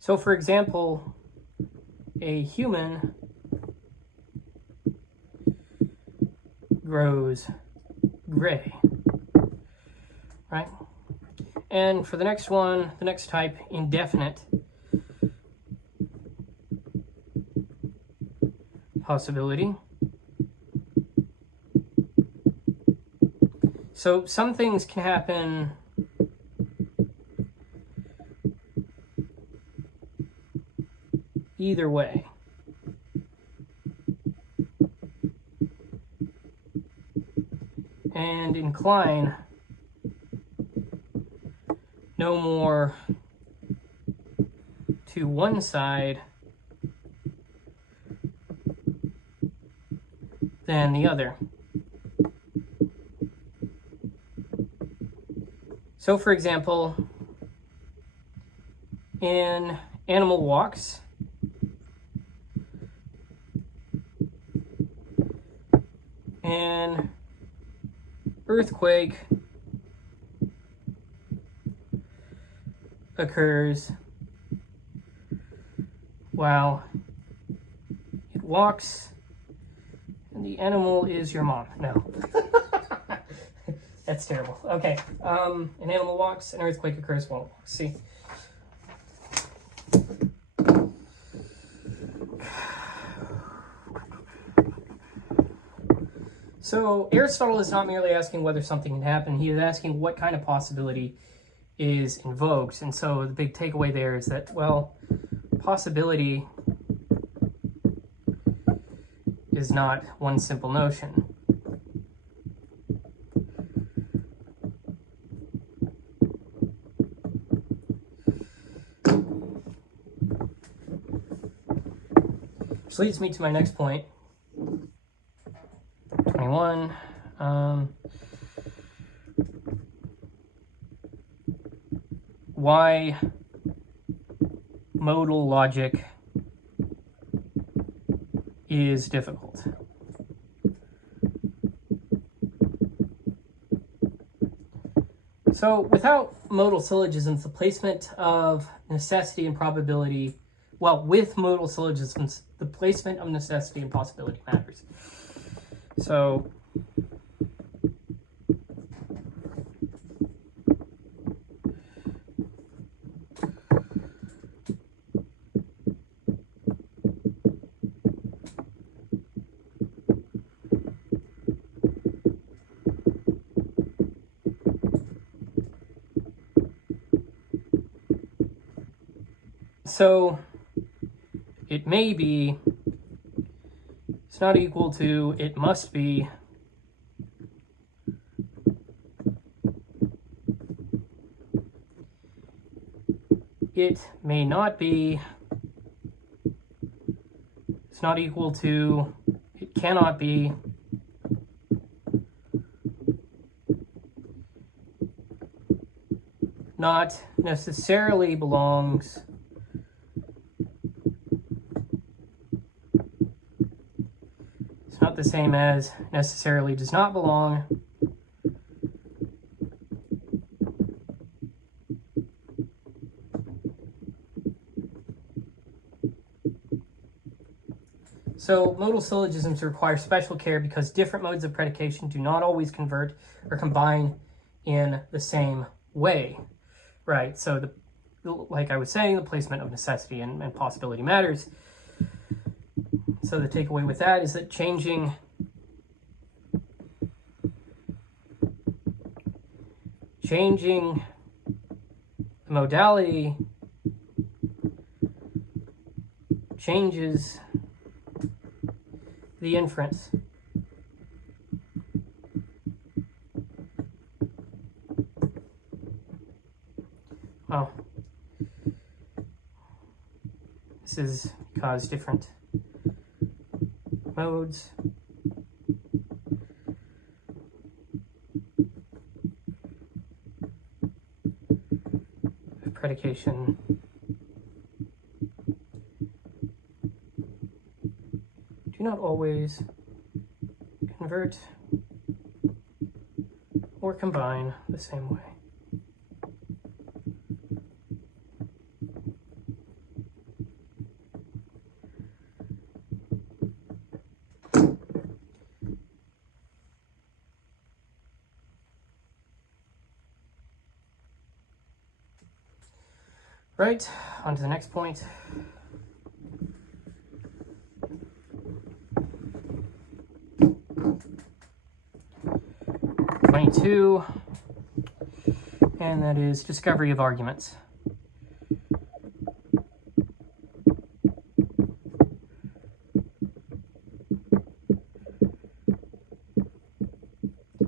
So, for example, a human grows gray, right? And for the next one, the next type, indefinite possibility. So some things can happen either way. And incline no more to one side than the other. So, for example, in animal walks, an earthquake occurs while it walks, and the animal is your mom. No. That's terrible. Okay. An animal walks, an earthquake occurs while it walks. See? So Aristotle is not merely asking whether something can happen. He is asking what kind of possibility is invoked. And so the big takeaway there is that, well, possibility is not one simple notion. Which leads me to my next point, 21. 2021. Why modal logic is difficult. So without modal syllogisms, the placement of necessity and probability, well, with modal syllogisms, the placement of necessity and possibility matters. So it may be, it's not equal to, it must be. It may not be. It's not equal to, it cannot be. Not necessarily belongs. It's not the same as necessarily does not belong. So modal syllogisms require special care because different modes of predication do not always convert or combine in the same way, right? So like I was saying, the placement of necessity and possibility matters. So the takeaway with that is that changing the modality changes the inference. Oh, this is because different modes of predication do not always convert or combine the same way. Right, on to the next point. And that is discovery of arguments.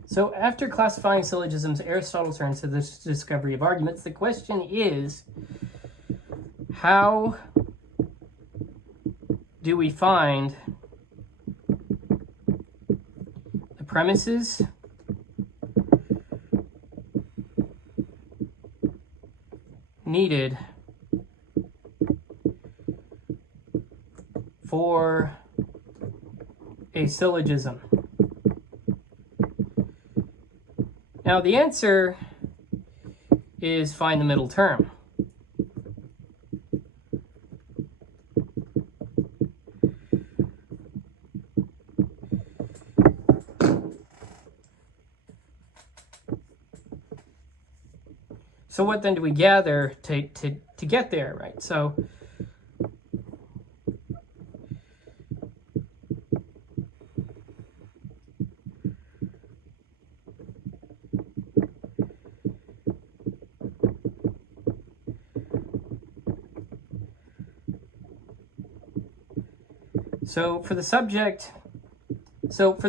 So after classifying syllogisms, Aristotle turns to this discovery of arguments. The question is, how do we find the premises needed for a syllogism? Now the answer is find the middle term. So what then do we gather to get there, right? So for the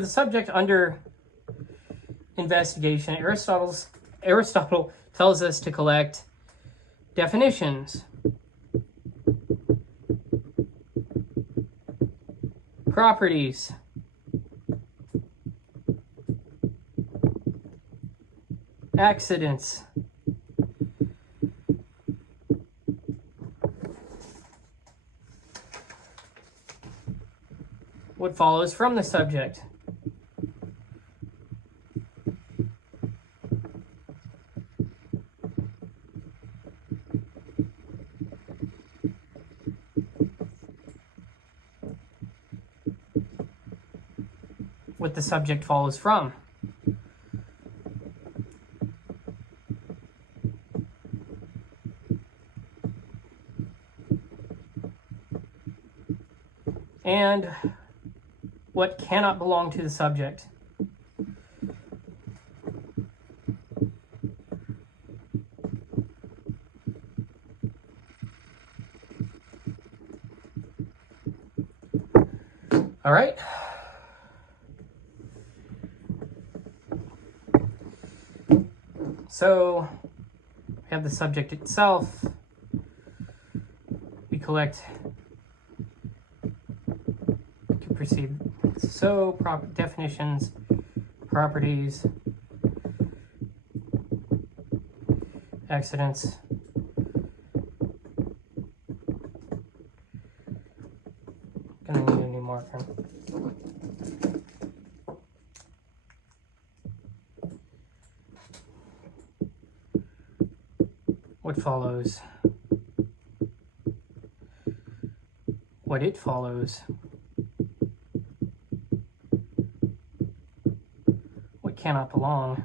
subject under investigation, Aristotle tells us to collect definitions, properties, accidents. What follows from the subject? What the subject follows from. And what cannot belong to the subject. All right. So we have the subject itself. We collect to proceed. So definitions, properties, accidents. Gonna need a new marker. What follows? What it follows? What cannot belong?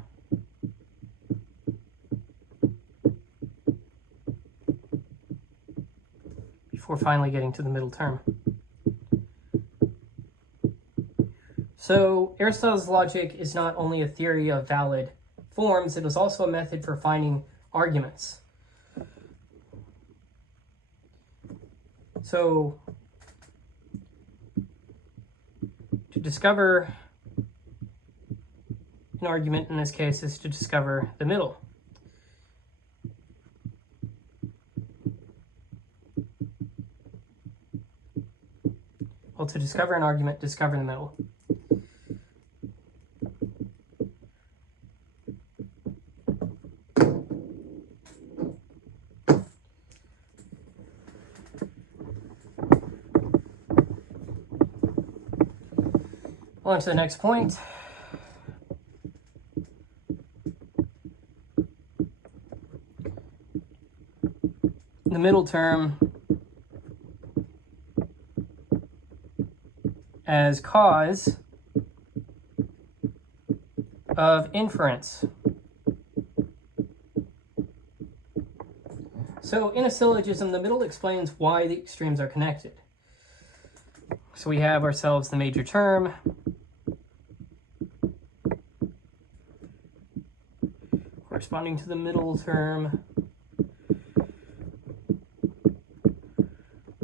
Before finally getting to the middle term. So Aristotle's logic is not only a theory of valid forms, it is also a method for finding arguments. So to discover an argument in this case is to discover the middle. Well, to discover an argument, discover the middle. On to the next point. The middle term as cause of inference. So in a syllogism, the middle explains why the extremes are connected. So we have ourselves the major term, corresponding to the middle term,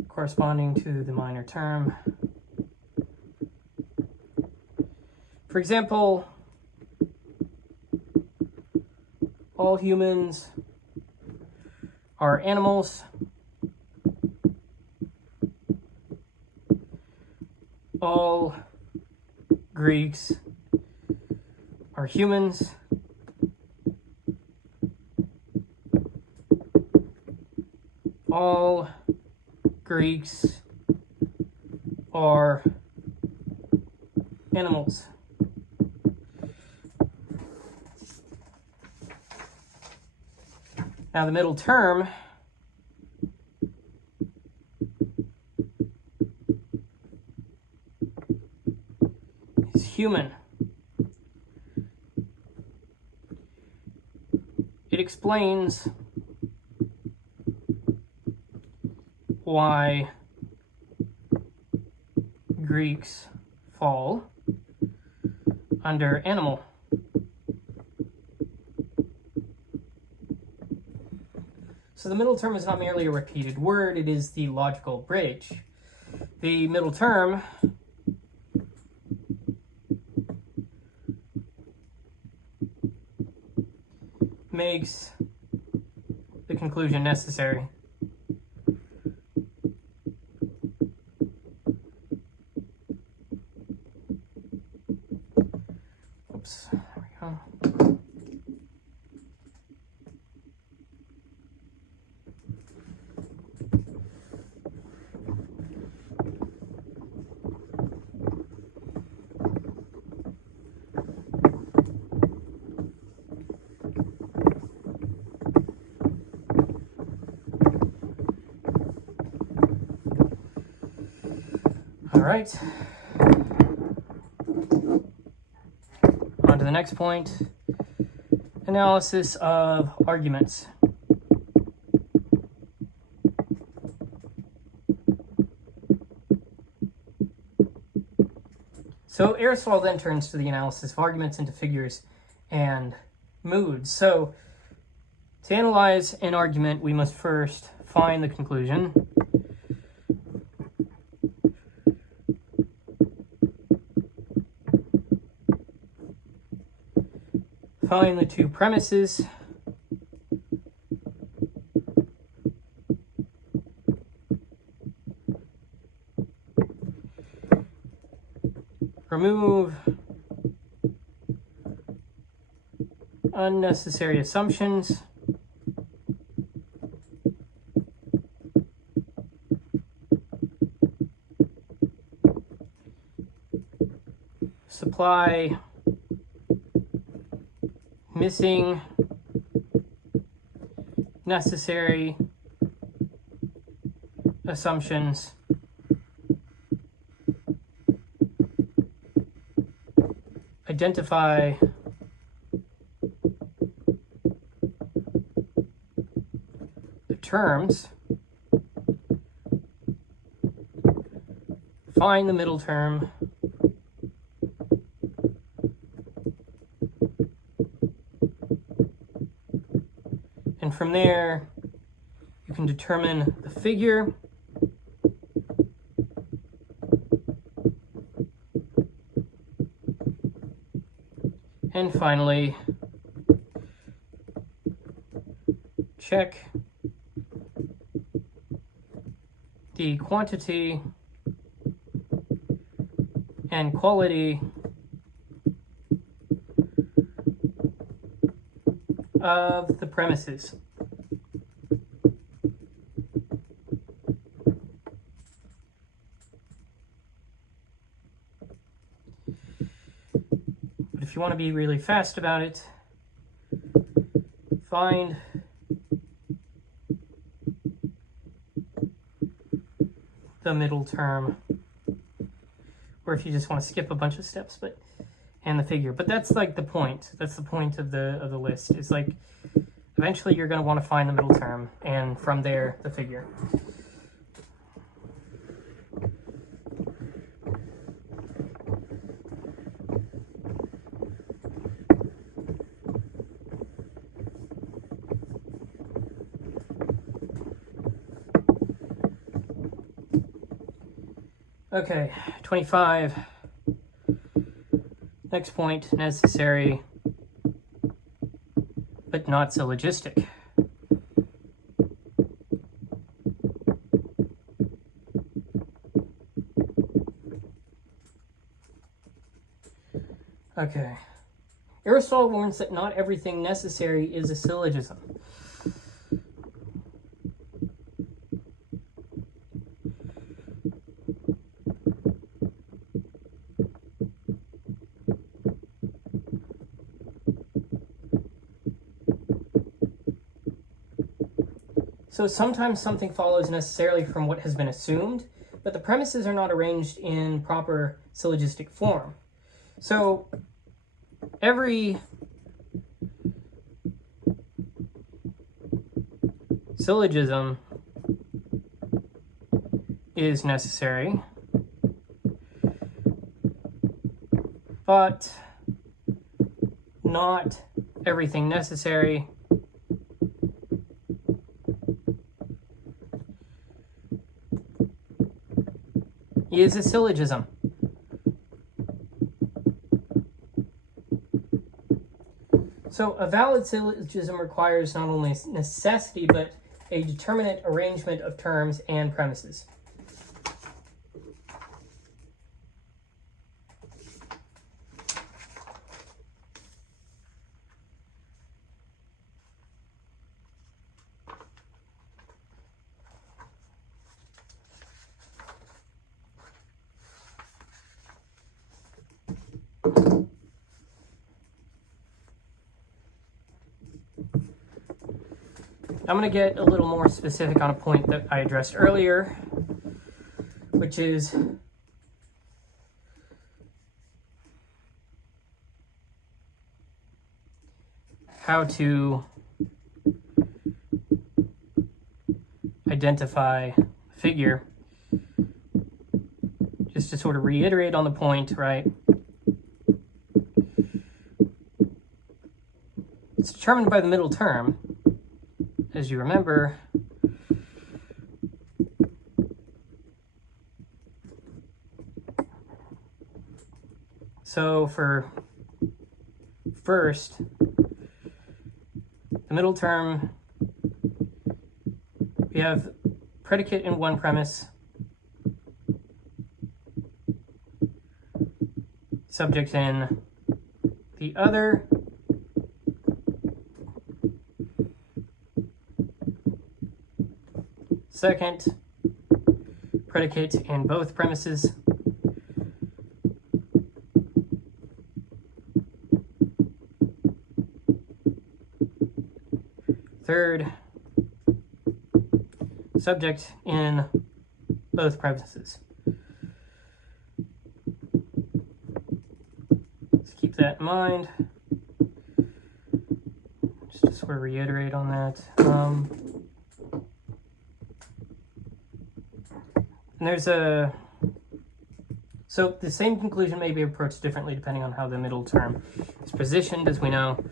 corresponding to the minor term. For example, all humans are animals. All Greeks are humans. All Greeks are animals. Now the middle term is human. It explains why Greeks fall under animal. So the middle term is not merely a repeated word, it is the logical bridge. The middle term makes the conclusion necessary. Oops, there we go. All right. On to the next point. Analysis of arguments. So Aristotle then turns to the analysis of arguments into figures and moods. So to analyze an argument, we must first find the conclusion. Find the two premises. Remove unnecessary assumptions. Supply missing necessary assumptions. Identify the terms. Find the middle term. And from there, you can determine the figure. And finally, check the quantity and quality of the premises. But if you want to be really fast about it, find the middle term, or if you just want to skip a bunch of steps, and the figure. But that's like the point. That's the point of the list. It's like eventually you're going to want to find the middle term, and from there the figure. Okay, 25. Next point, necessary, but not syllogistic. Okay. Aristotle warns that not everything necessary is a syllogism. So sometimes something follows necessarily from what has been assumed, but the premises are not arranged in proper syllogistic form. So every syllogism is necessary, but not everything necessary is a syllogism. So a valid syllogism requires not only necessity, but a determinate arrangement of terms and premises. I'm going to get a little more specific on a point that I addressed earlier, which is how to identify a figure, just to sort of reiterate on the point, right? It's determined by the middle term, as you remember. So for first, the middle term, we have predicate in one premise, subject in the other, second, predicate in both premises, third, subject in both premises. Let's keep that in mind. Just to sort of reiterate on that. And there's a... So the same conclusion may be approached differently depending on how the middle term is positioned, as we know.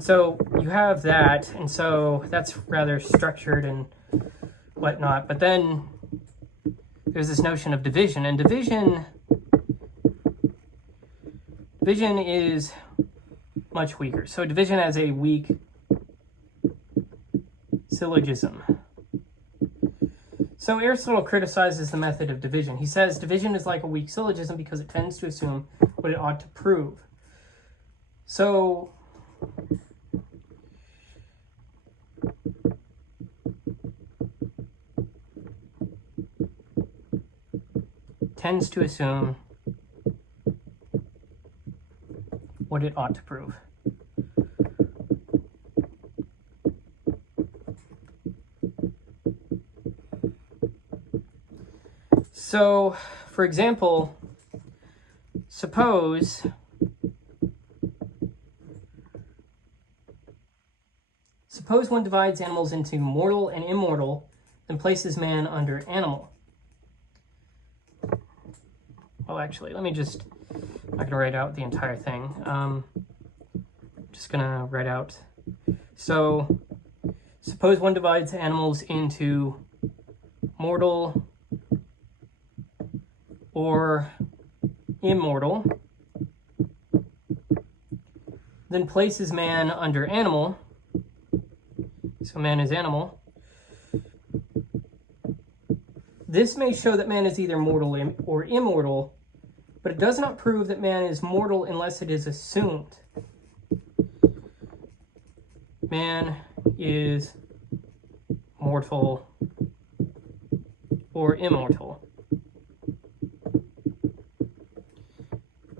So you have that, and so that's rather structured and whatnot. But then there's this notion of division, and division is much weaker. So division as a weak syllogism. So Aristotle criticizes the method of division. He says division is like a weak syllogism because it tends to assume what it ought to prove. So tends to assume what it ought to prove. So, for example, suppose one divides animals into mortal and immortal, then places man under animal. Well, actually, let me just, I'm not going to write out the entire thing. Just going to write out. So, suppose one divides animals into mortal or immortal, then places man under animal. So man is animal. This may show that man is either mortal or immortal, but it does not prove that man is mortal unless it is assumed. Man is mortal or immortal.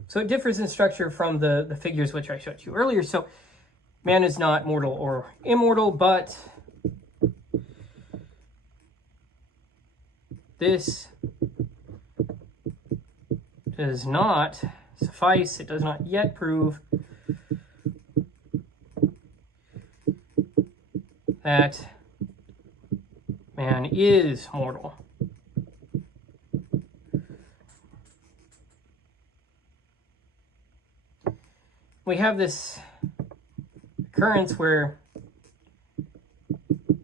So it differs in structure from the figures which I showed you earlier. So man is not mortal or immortal, but this does not suffice. It does not yet prove that man is mortal. We have this occurrence where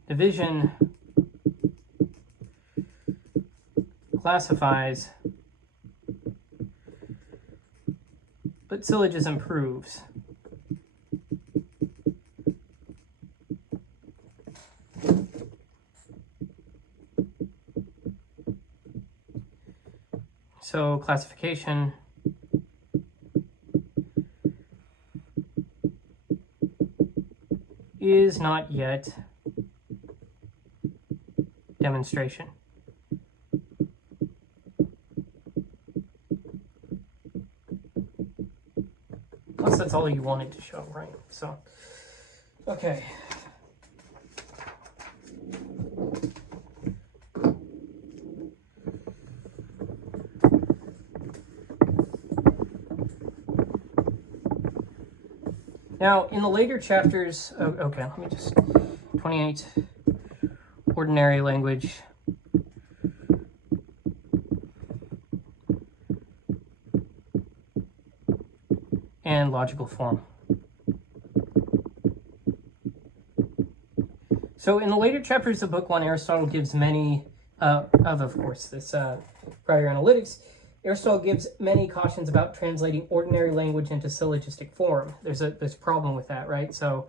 division classifies, but syllogism proves. So classification is not yet demonstration. Unless that's all you wanted to show, right? So, okay. Now, in the later chapters, okay, let me just, 28, ordinary language. And logical form. So in the later chapters of Book 1, Aristotle gives many, of course, this prior analytics, Aristotle gives many cautions about translating ordinary language into syllogistic form. There's a problem with that, right? So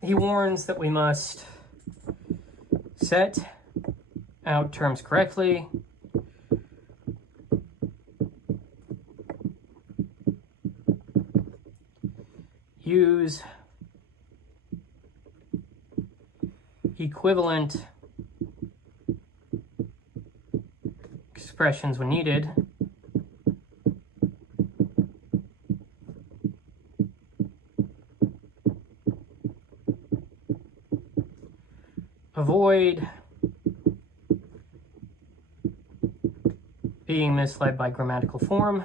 he warns that we must set out terms correctly, use equivalent expressions when needed, avoid being misled by grammatical form,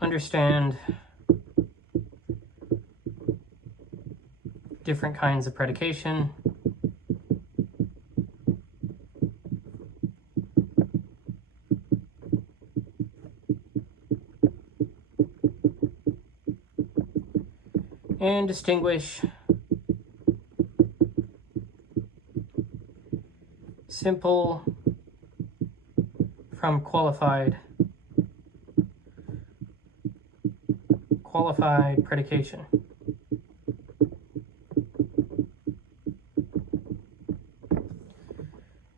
understand different kinds of predication, and distinguish simple from qualified predication.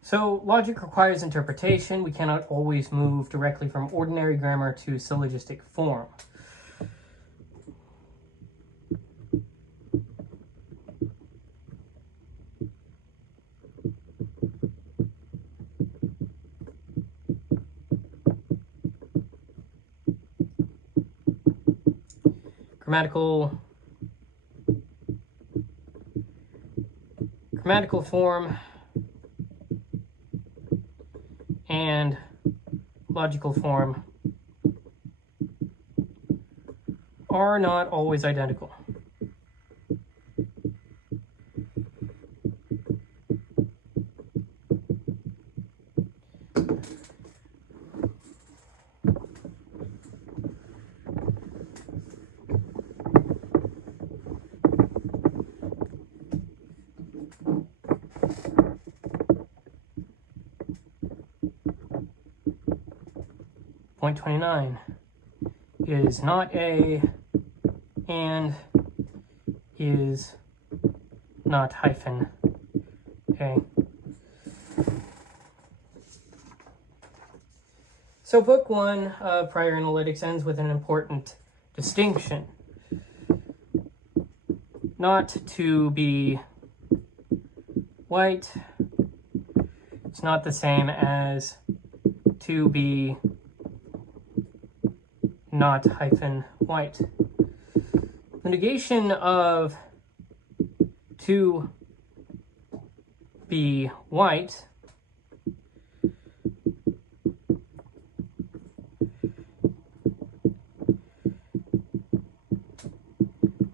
So logic requires interpretation. We cannot always move directly from ordinary grammar to syllogistic form. Grammatical form and logical form are not always identical. Point 29 is not A and is not hyphen A. So book 1 of prior analytics ends with an important distinction. Not to be white, it's not the same as to be not hyphen white. The negation of to be white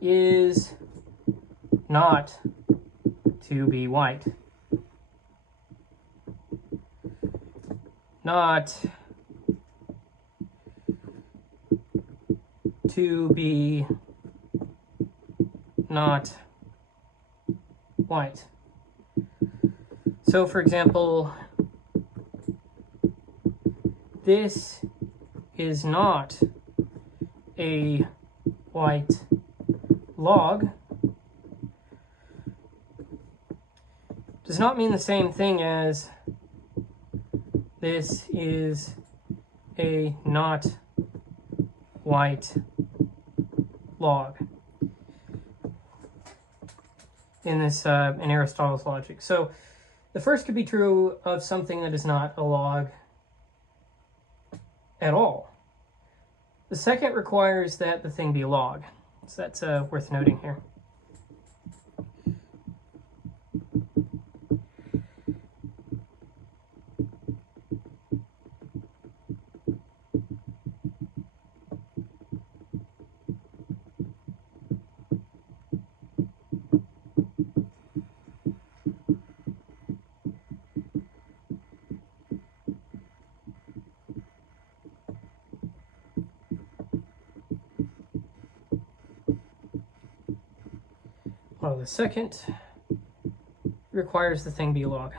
is not to be white. Not to be not white. So for example, this is not a white log. does not mean the same thing as this is a not white log in Aristotle's logic. So the first could be true of something that is not a log at all. The second requires that the thing be a log. So that's worth noting here. Well, the second requires the thing be a log.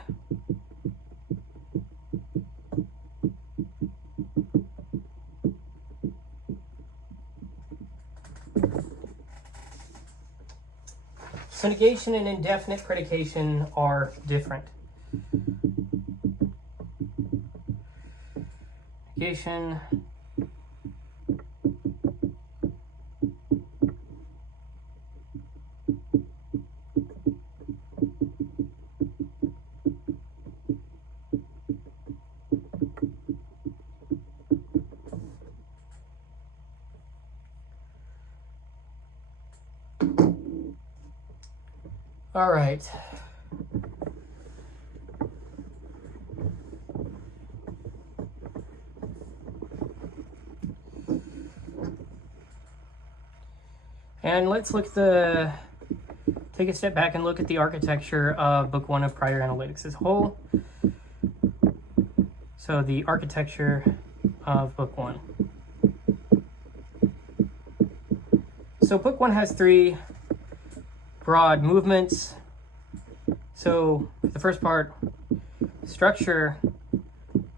So negation and indefinite predication are different. Negation all right. And let's look take a step back and look at the architecture of Book 1 of Prior Analytics as a whole. So the architecture of Book 1. So Book 1 has 3 broad movements. So the first part, structure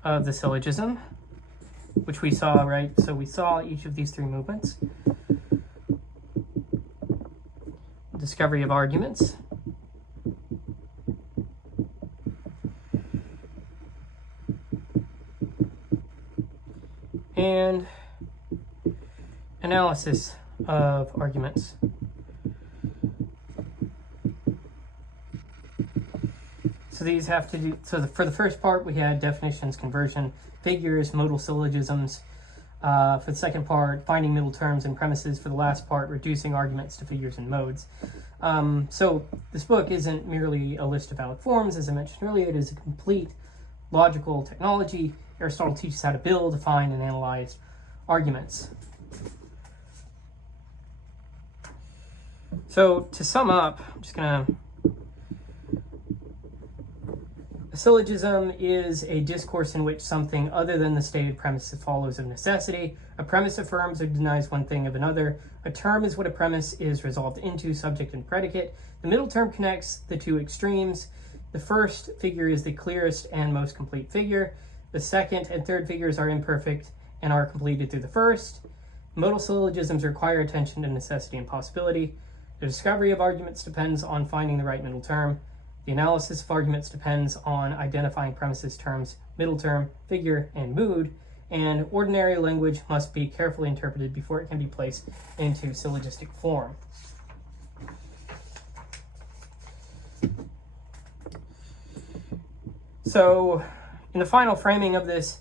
of the syllogism, which we saw, right? So we saw each of these 3 movements. Discovery of arguments. And analysis of arguments. So these have to do, for the first part we had definitions, conversion, figures, modal syllogisms. For the second part, finding middle terms and premises. For the last part, reducing arguments to figures and modes. So this book isn't merely a list of valid forms. As I mentioned earlier, it is a complete logical technology. Aristotle teaches how to build, define, and analyze arguments. So to sum up, I'm just going to... A syllogism is a discourse in which something other than the stated premise follows of necessity. A premise affirms or denies one thing of another. A term is what a premise is resolved into, subject and predicate. The middle term connects the 2 extremes. The first figure is the clearest and most complete figure. The second and third figures are imperfect and are completed through the first. Modal syllogisms require attention to necessity and possibility. The discovery of arguments depends on finding the right middle term. The analysis of arguments depends on identifying premises, terms, middle term, figure, and mood, and ordinary language must be carefully interpreted before it can be placed into syllogistic form. So, in the final framing of this,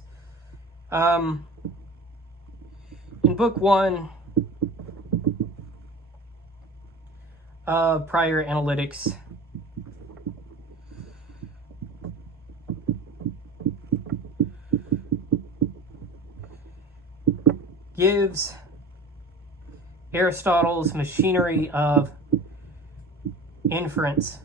in Book 1 of Prior Analytics, gives Aristotle's machinery of inference.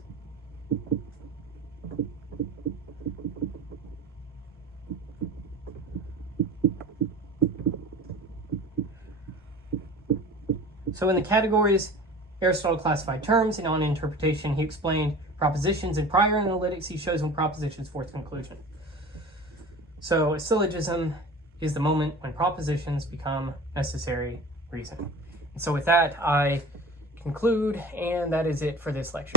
So in the categories, Aristotle classified terms, and on interpretation, he explained propositions. In prior analytics, he shows when propositions force conclusion. So a syllogism is the moment when propositions become necessary reason. And so with that, I conclude, and that is it for this lecture.